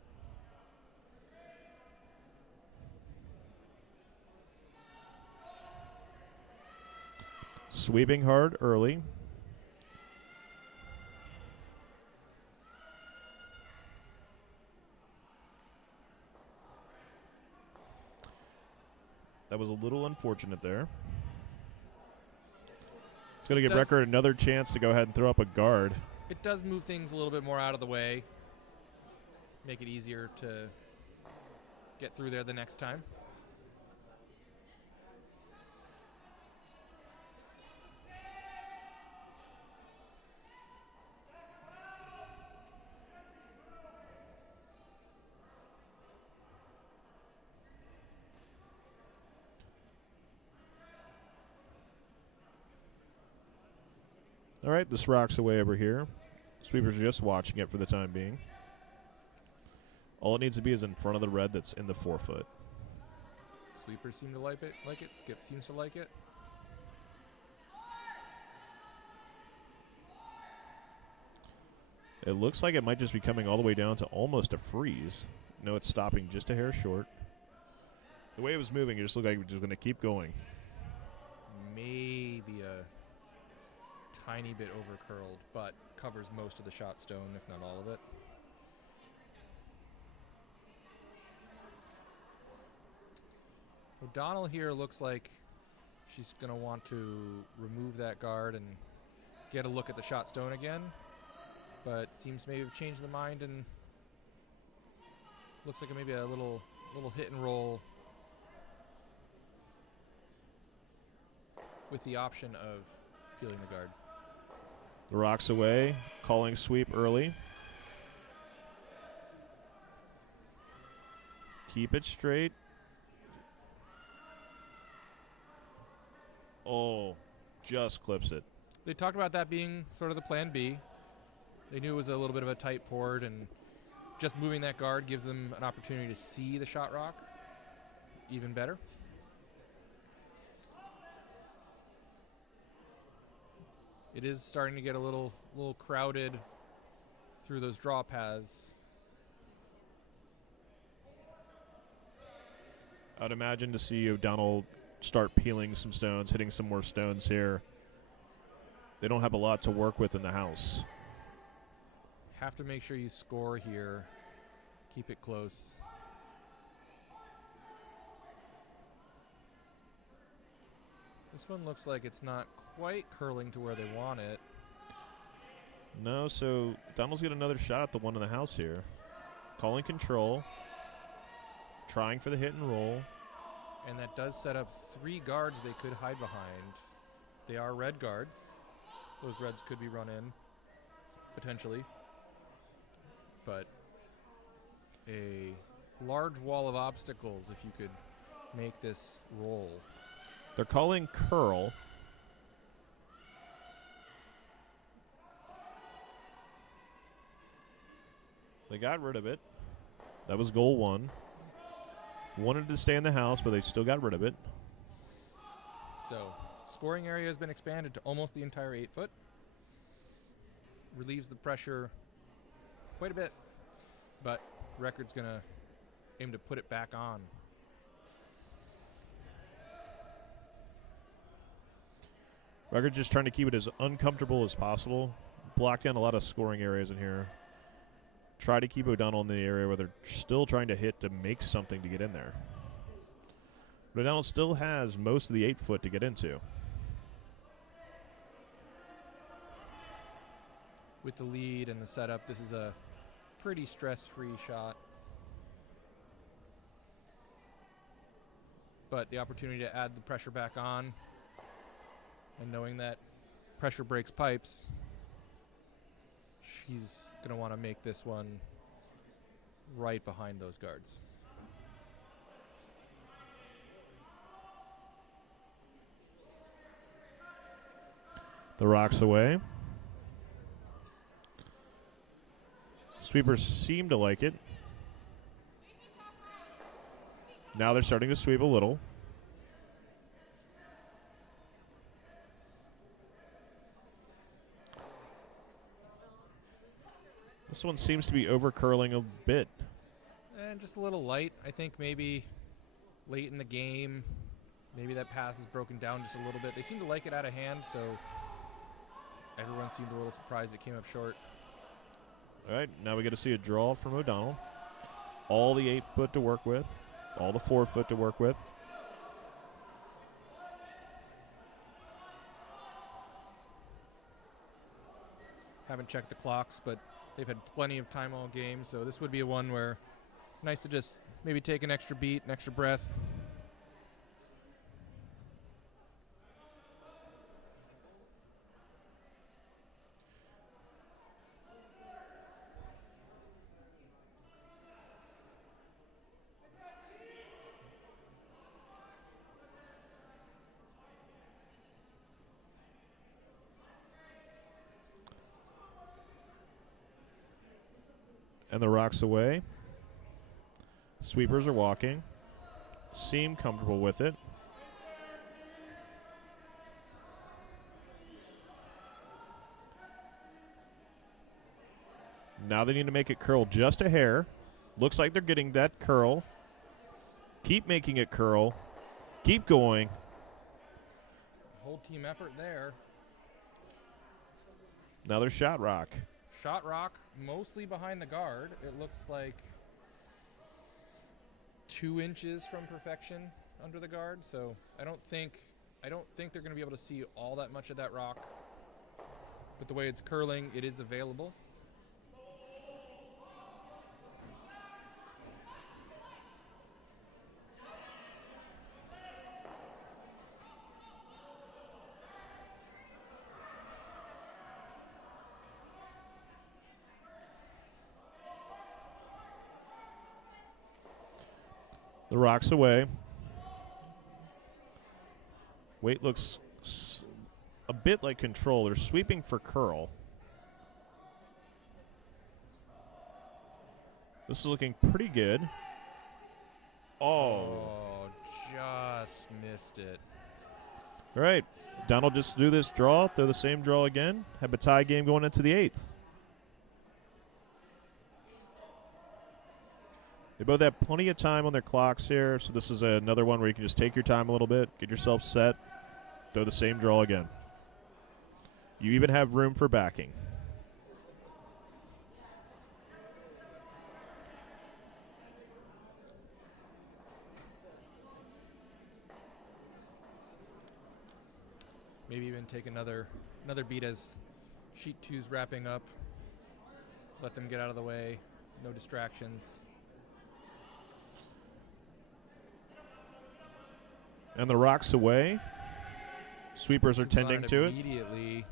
Sweeping hard early. That was a little unfortunate there. It's going to give Record another chance to go ahead and throw up a guard. It does move things a little bit more out of the way, make it easier to get through there the next time. All right, this rock's away over here. Sweeper's just watching it for the time being. All it needs to be is in front of the red that's in the 4-foot. Sweepers seem to like it. Skip seems to like it. It looks like it might just be coming all the way down to almost a freeze. No, it's stopping just a hair short. The way it was moving, it just looked like it was just going to keep going. Maybe a tiny bit over curled, but covers most of the shot stone, if not all of it. O'Donnell here looks like she's going to want to remove that guard and get a look at the shot stone again, but seems to maybe have changed the mind and looks like maybe a little hit and roll with the option of peeling the guard. The rock's away, calling sweep early. Keep it straight. Oh, just clips it. They talked about that being sort of the plan B. They knew it was a little bit of a tight port, and just moving that guard gives them an opportunity to see the shot rock even better. It is starting to get a little crowded through those draw paths. I'd imagine to see O'Donnell start peeling some stones, hitting some more stones here. They don't have a lot to work with in the house. Have to make sure you score here. Keep it close. This one looks like it's not quite curling to where they want it. No, so Donald's get another shot at the one in the house here. Calling control. Trying for the hit and roll. And that does set up 3 guards they could hide behind. They are red guards. Those reds could be run in, potentially. But a large wall of obstacles if you could make this roll. They're calling curl. They got rid of it. That was goal 1. Wanted to stay in the house, but they still got rid of it. So, scoring area has been expanded to almost the entire 8-foot. Relieves the pressure quite a bit, but Record's going to aim to put it back on. Record just trying to keep it as uncomfortable as possible. Block down a lot of scoring areas in here. Try to keep O'Donnell in the area where they're still trying to hit to make something to get in there. But O'Donnell still has most of the 8-foot to get into. With the lead and the setup, this is a pretty stress-free shot. But the opportunity to add the pressure back on, and knowing that pressure breaks pipes, she's going to want to make this one right behind those guards. The rock's away. Sweepers seem to like it. Now they're starting to sweep a little. This one seems to be over curling a bit. And just a little light. I think maybe late in the game, maybe that path is broken down just a little bit. They seem to like it out of hand, so everyone seemed a little surprised it came up short. All right, now we get to see a draw from O'Donnell. All the 8-foot to work with, all the 4-foot to work with. Haven't checked the clocks, but they've had plenty of time all game, so this would be a one where nice to just maybe take an extra beat, an extra breath. And the rock's away. Sweepers are walking. Seem comfortable with it. Now they need to make it curl just a hair. Looks like they're getting that curl. Keep making it curl. Keep going. Whole team effort there. Another shot rock. Shot rock mostly behind the guard. It looks like 2 inches from perfection under the guard, so I don't think they're going to be able to see all that much of that rock. But the way it's curling, it is available. The rock's away. Weight looks a bit like control. They're sweeping for curl. This is looking pretty good. Oh. Just missed it. All right. Donald just do this draw, throw the same draw again. Have a tie game going into the 8th. They both have plenty of time on their clocks here, so this is another one where you can just take your time a little bit, get yourself set, throw the same draw again. You even have room for backing. Maybe even take another beat as sheet 2's wrapping up. Let them get out of the way. No distractions. And the rock's away. Sweepers are tending to it. Immediately.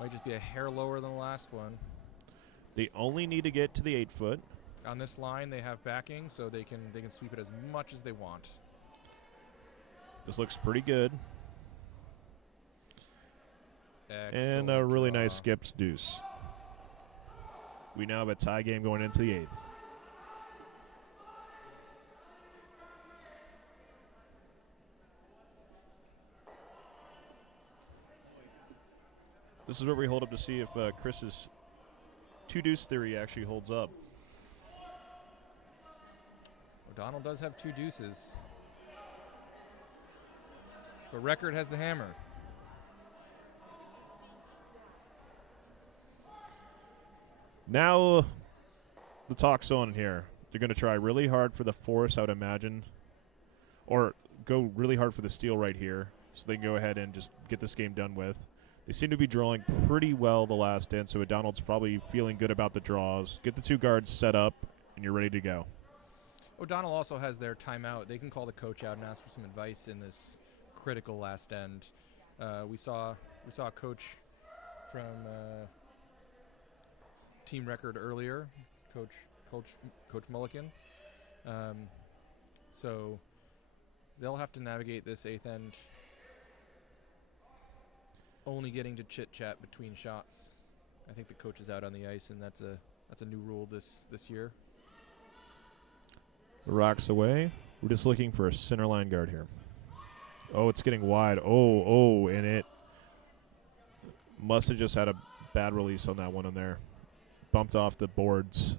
Might just be a hair lower than the last one. They only need to get to the 8-foot. On this line, they have backing, so they can sweep it as much as they want. This looks pretty good. Excellent and a really draw. nice skipped deuce. We now have a tie game going into the 8th. This is where we hold up to see if Chris's 2-deuce theory actually holds up. O'Donnell does have 2 deuces. But Record has the hammer. Now the talk's on here. They're going to try really hard for the force, I would imagine. Or go really hard for the steal right here. So they can go ahead and just get this game done with. They seem to be drawing pretty well the last end, so O'Donnell's probably feeling good about the draws. Get the 2 guards set up, and you're ready to go. O'Donnell also has their timeout. They can call the coach out and ask for some advice in this critical last end. We saw a coach from Team Record earlier, Coach Mulligan. So they'll have to navigate this 8th end, only getting to chit chat between shots. I think the coach is out on the ice, and that's a new rule this year. The rock's away. We're just looking for a center line guard here. Oh, it's getting wide. And it must have just had a bad release on that one in there. bumped off the boards.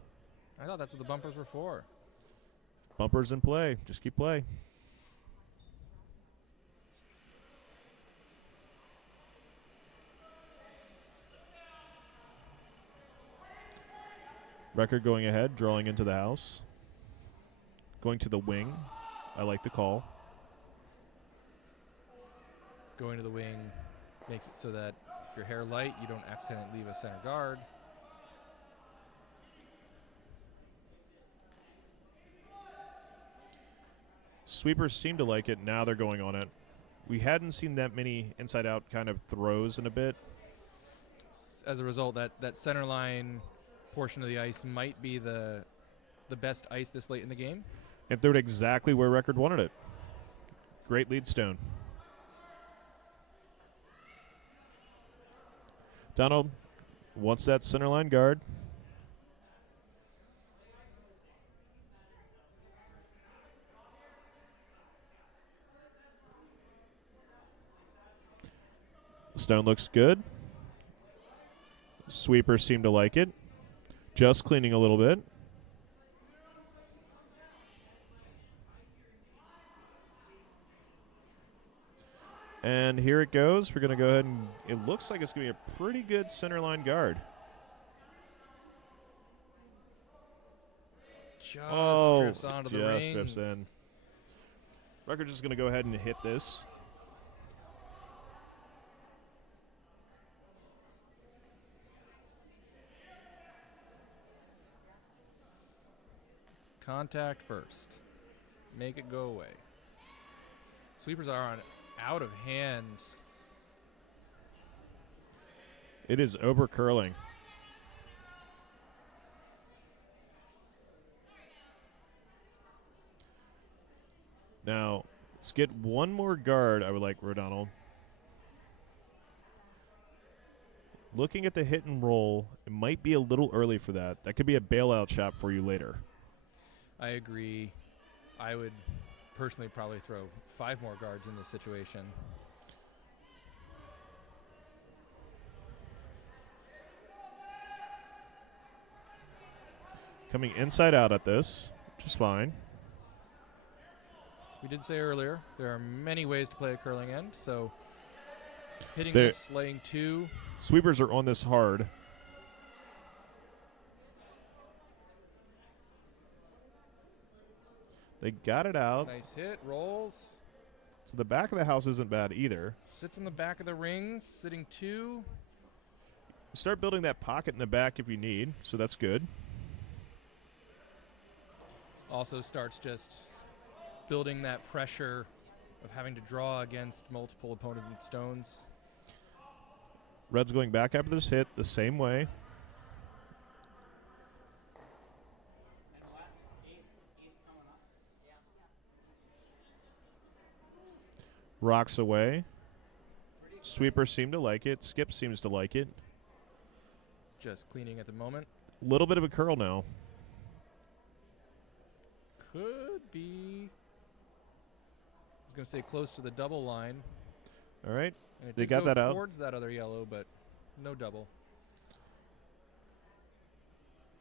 I thought that's what the bumpers were for. Bumpers in play. Just keep play. Record going ahead, drawing into the house. Going to the wing. I like the call. Going to the wing makes it so that if your hair light, you don't accidentally leave a center guard. Sweepers seem to like it. Now they're going on it. We hadn't seen that many inside-out kind of throws in a bit. As a result, that center line portion of the ice might be the best ice this late in the game. And threw it exactly where Record wanted it. Great lead, Stone. Donald wants that center line guard. Stone looks good. Sweepers seem to like it. Just cleaning a little bit. And here it goes. We're going to go ahead and it looks like it's going to be a pretty good center line guard. Just drifts onto the just rings. drifts in. Record's just going to go ahead and hit this. Contact first. Make it go away. Sweepers are on out of hand. It is over curling. Now, let's get one more guard, I would like, Rodonald. Looking at the hit and roll, it might be a little early for that. That could be a bailout shot for you later. I agree. I would personally probably throw 5 more guards in this situation. Coming inside out at this, which is fine. We did say earlier there are many ways to play a curling end, so hitting There- this, laying 2. Sweepers are on this hard. They got it out. Nice hit, rolls. So the back of the house isn't bad either. Sits in the back of the rings, sitting 2. Start building that pocket in the back if you need, so that's good. Also starts just building that pressure of having to draw against multiple opponent stones. Red's going back after this hit the same way. Rocks away. Sweepers seem to like it. Skip seems to like it. Just cleaning at the moment. Little bit of a curl now. Could be. I was going to say close to the double line. All right. And it They did got go that out. towards that other yellow, but no double.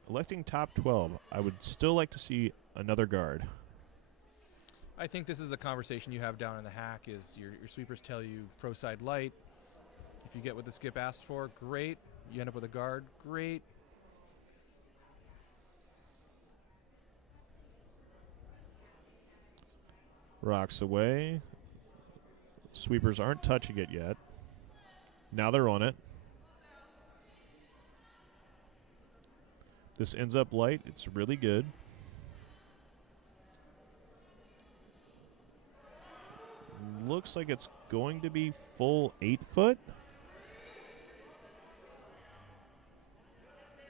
Electing top 12. I would still like to see another guard. I think this is the conversation you have down in the hack is your sweepers tell you pro side light. If you get what the skip asked for, great. You end up with a guard, great. Rocks away. Sweepers aren't touching it yet. Now they're on it. This ends up light. It's really good. Looks like it's going to be full 8 foot.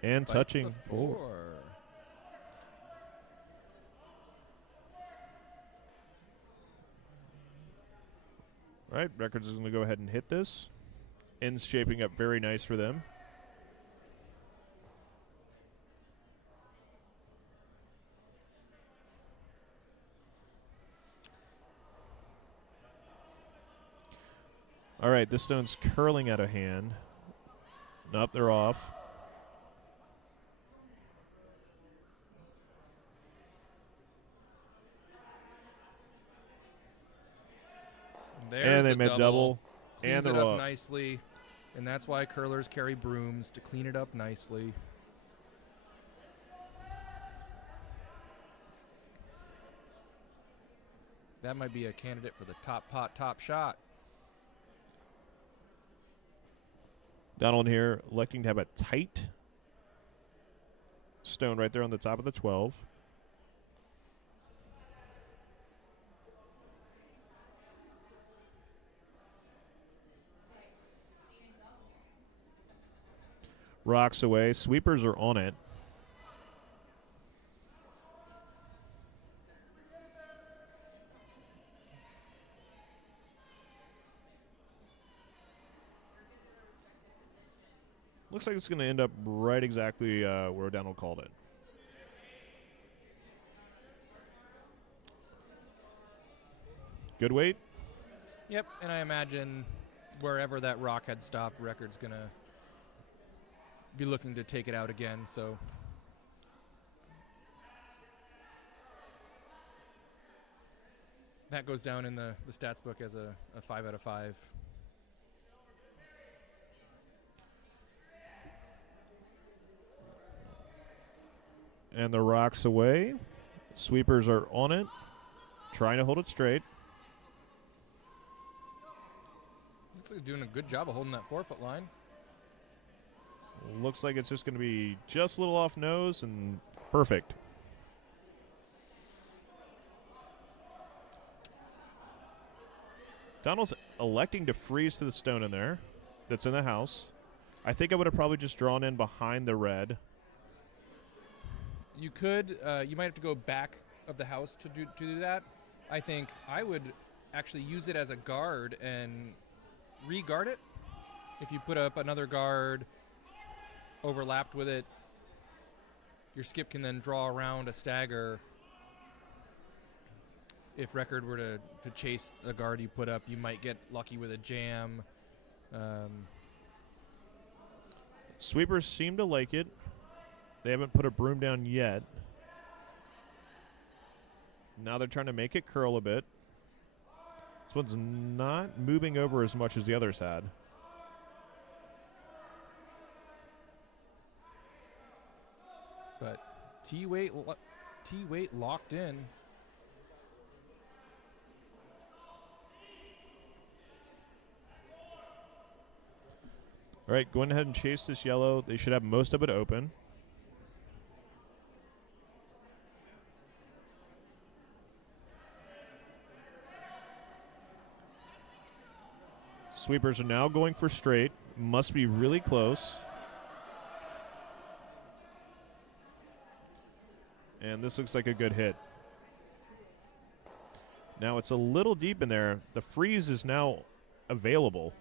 And Bites touching the 4. All right, Records is going to go ahead and hit this. Ends shaping up very nice for them. All right, this stone's curling out of hand. Nope, they're off. There's and they the made double. Cleans And the it up roll. nicely, and that's why curlers carry brooms to clean it up nicely. That might be a candidate for the top pot, top shot. Donald here electing to have a tight stone right there on the top of the 12. Rocks away. Sweepers are on it. Looks like it's going to end up right exactly where Donald called it. Good weight. Yep, and I imagine wherever that rock had stopped, Record's going to be looking to take it out again, so. That goes down in the stats book as a 5 out of 5. And the rocks away. Sweepers are on it, trying to hold it straight. Looks like he's doing a good job of holding that 4-foot line. Looks like it's just going to be just a little off nose and perfect. Donald's electing to freeze to the stone in there that's in the house. I think I would have probably just drawn in behind the red. You could, you might have to go back of the house to do that. I think I would actually use it as a guard and re-guard it. If you put up another guard overlapped with it, your skip can then draw around a stagger. If Record were to chase a guard you put up, you might get lucky with a jam. Sweepers seem to like it. They haven't put a broom down yet. Now they're trying to make it curl a bit. This one's not moving over as much as the others had. But T-weight locked in. All right, go ahead and chase this yellow. They should have most of it open. Sweepers are now going for straight. Must be really close. And this looks like a good hit. Now it's a little deep in there. The freeze is now available.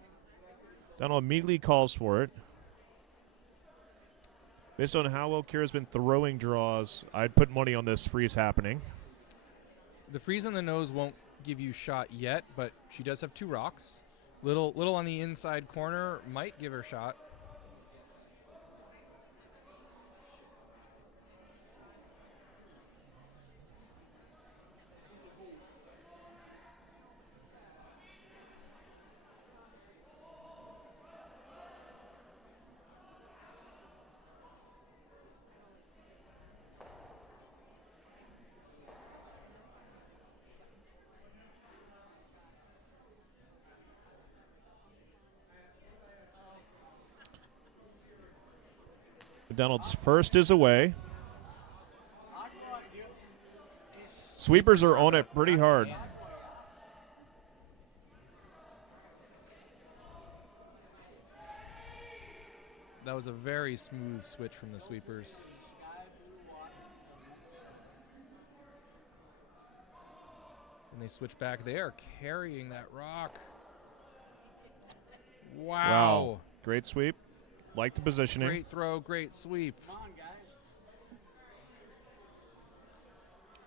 Donald immediately calls for it. Based on how well Kira's been throwing draws, I'd put money on this freeze happening. The freeze on the nose won't give you shot yet, but she does have 2 rocks. Little on the inside corner might give her shot. Donald's first is away. Sweepers are on it pretty hard. That was a very smooth switch from the sweepers. And they switch back. They are carrying that rock. Wow. Great sweep. Like the positioning. Great throw, great sweep. Come on, guys.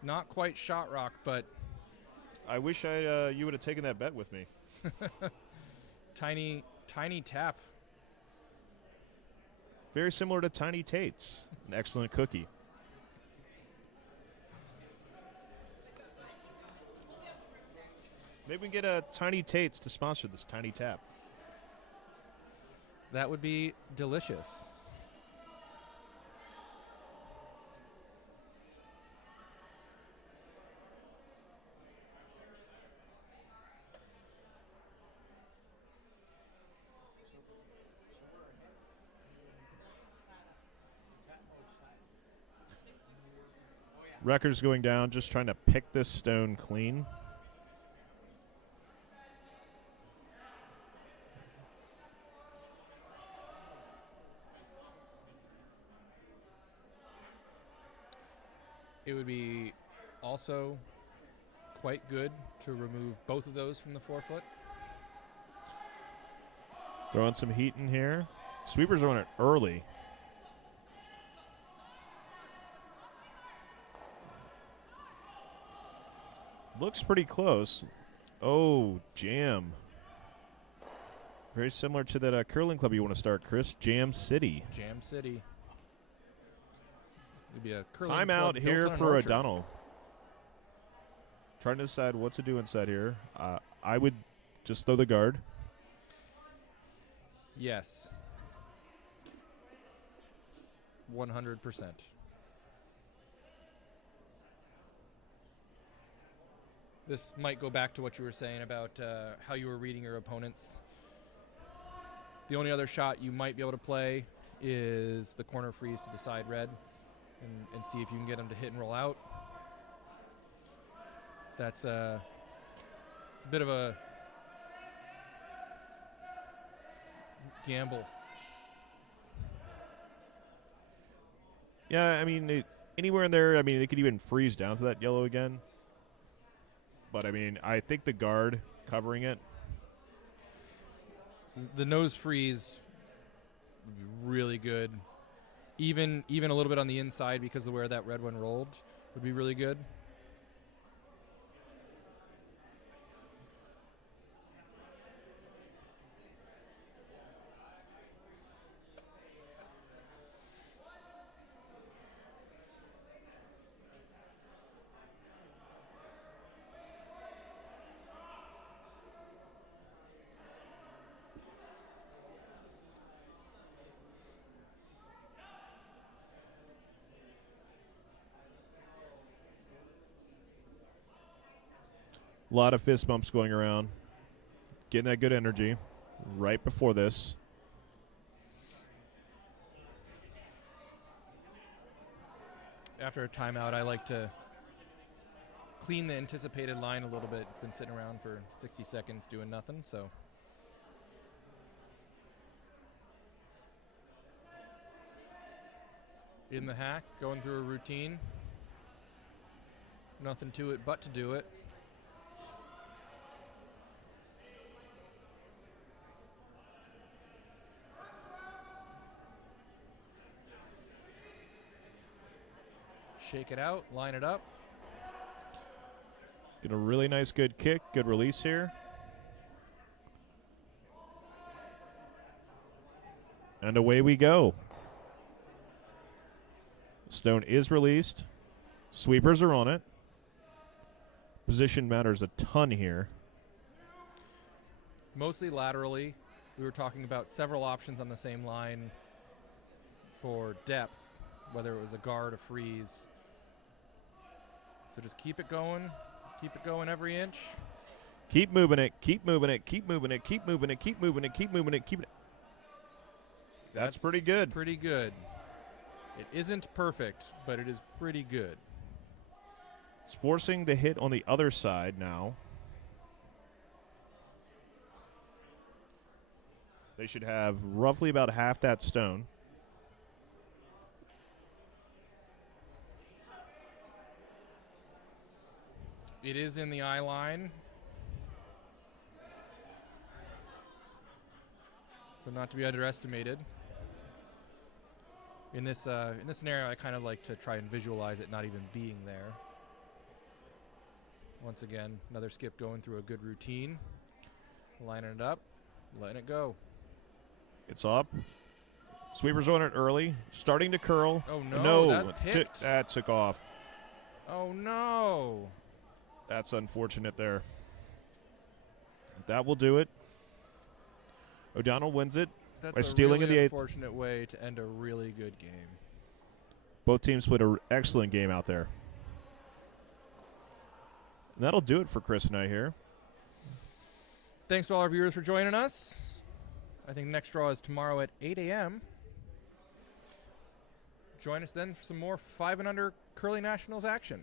Not quite shot rock, but I wish you would have taken that bet with me. tiny tap. Very similar to Tiny Tate's. An excellent cookie. Maybe we can get a Tiny Tates to sponsor this Tiny Tap. That would be delicious. Wrecker's going down, just trying to pick this stone clean. It would be also quite good to remove both of those from the forefoot. Throwing some heat in here. Sweepers are on it early. Looks pretty close. Oh, jam. Very similar to that curling club you want to start, Chris. Jam City. Jam City. It'd be a curling club Timeout built here on an for orchard. O'Donnell. Trying to decide what to do inside here. I would just throw the guard. Yes. 100%. This might go back to what you were saying about how you were reading your opponents. The only other shot you might be able to play is the corner freeze to the side red and see if you can get him to hit and roll out. That's it's a bit of a gamble. Yeah, I mean, anywhere in there, I mean, they could even freeze down to that yellow again. But, I mean, I think the guard covering it. The nose freeze would be really good. Even a little bit on the inside because of where that red one rolled would be really good. A lot of fist bumps going around. Getting that good energy right before this. After a timeout, I like to clean the anticipated line a little bit. It's been sitting around for 60 seconds doing nothing, so. In the hack, going through a routine. Nothing to it but to do it. Shake it out, line it up. Get a really nice good kick, good release here. And away we go. Stone is released. Sweepers are on it. Position matters a ton here. Mostly laterally. We were talking about several options on the same line for depth, whether it was a guard, a freeze. So just keep it going every inch. Keep moving it, keep moving it, keep moving it, keep moving it, keep moving it, keep moving it, keep it. That's pretty good. Pretty good. It isn't perfect, but it is pretty good. It's forcing the hit on the other side now. They should have roughly about half that stone. It is in the eye line. So not to be underestimated. In this scenario, I kind of like to try and visualize it not even being there. Once again, another skip going through a good routine. Lining it up, letting it go. It's up. Sweepers on it early. Starting to curl. Oh, no, that t- picked. that took off. Oh, no. That's unfortunate there. that will do it. O'Donnell wins it. That's By a stealing in really the eighth. unfortunate way to end a really good game. Both teams played an excellent game out there. And that'll do it for Chris and I here. Thanks to all our viewers for joining us. I think the next draw is tomorrow at 8 a.m. Join us then for some more 5 and under Curling Nationals action.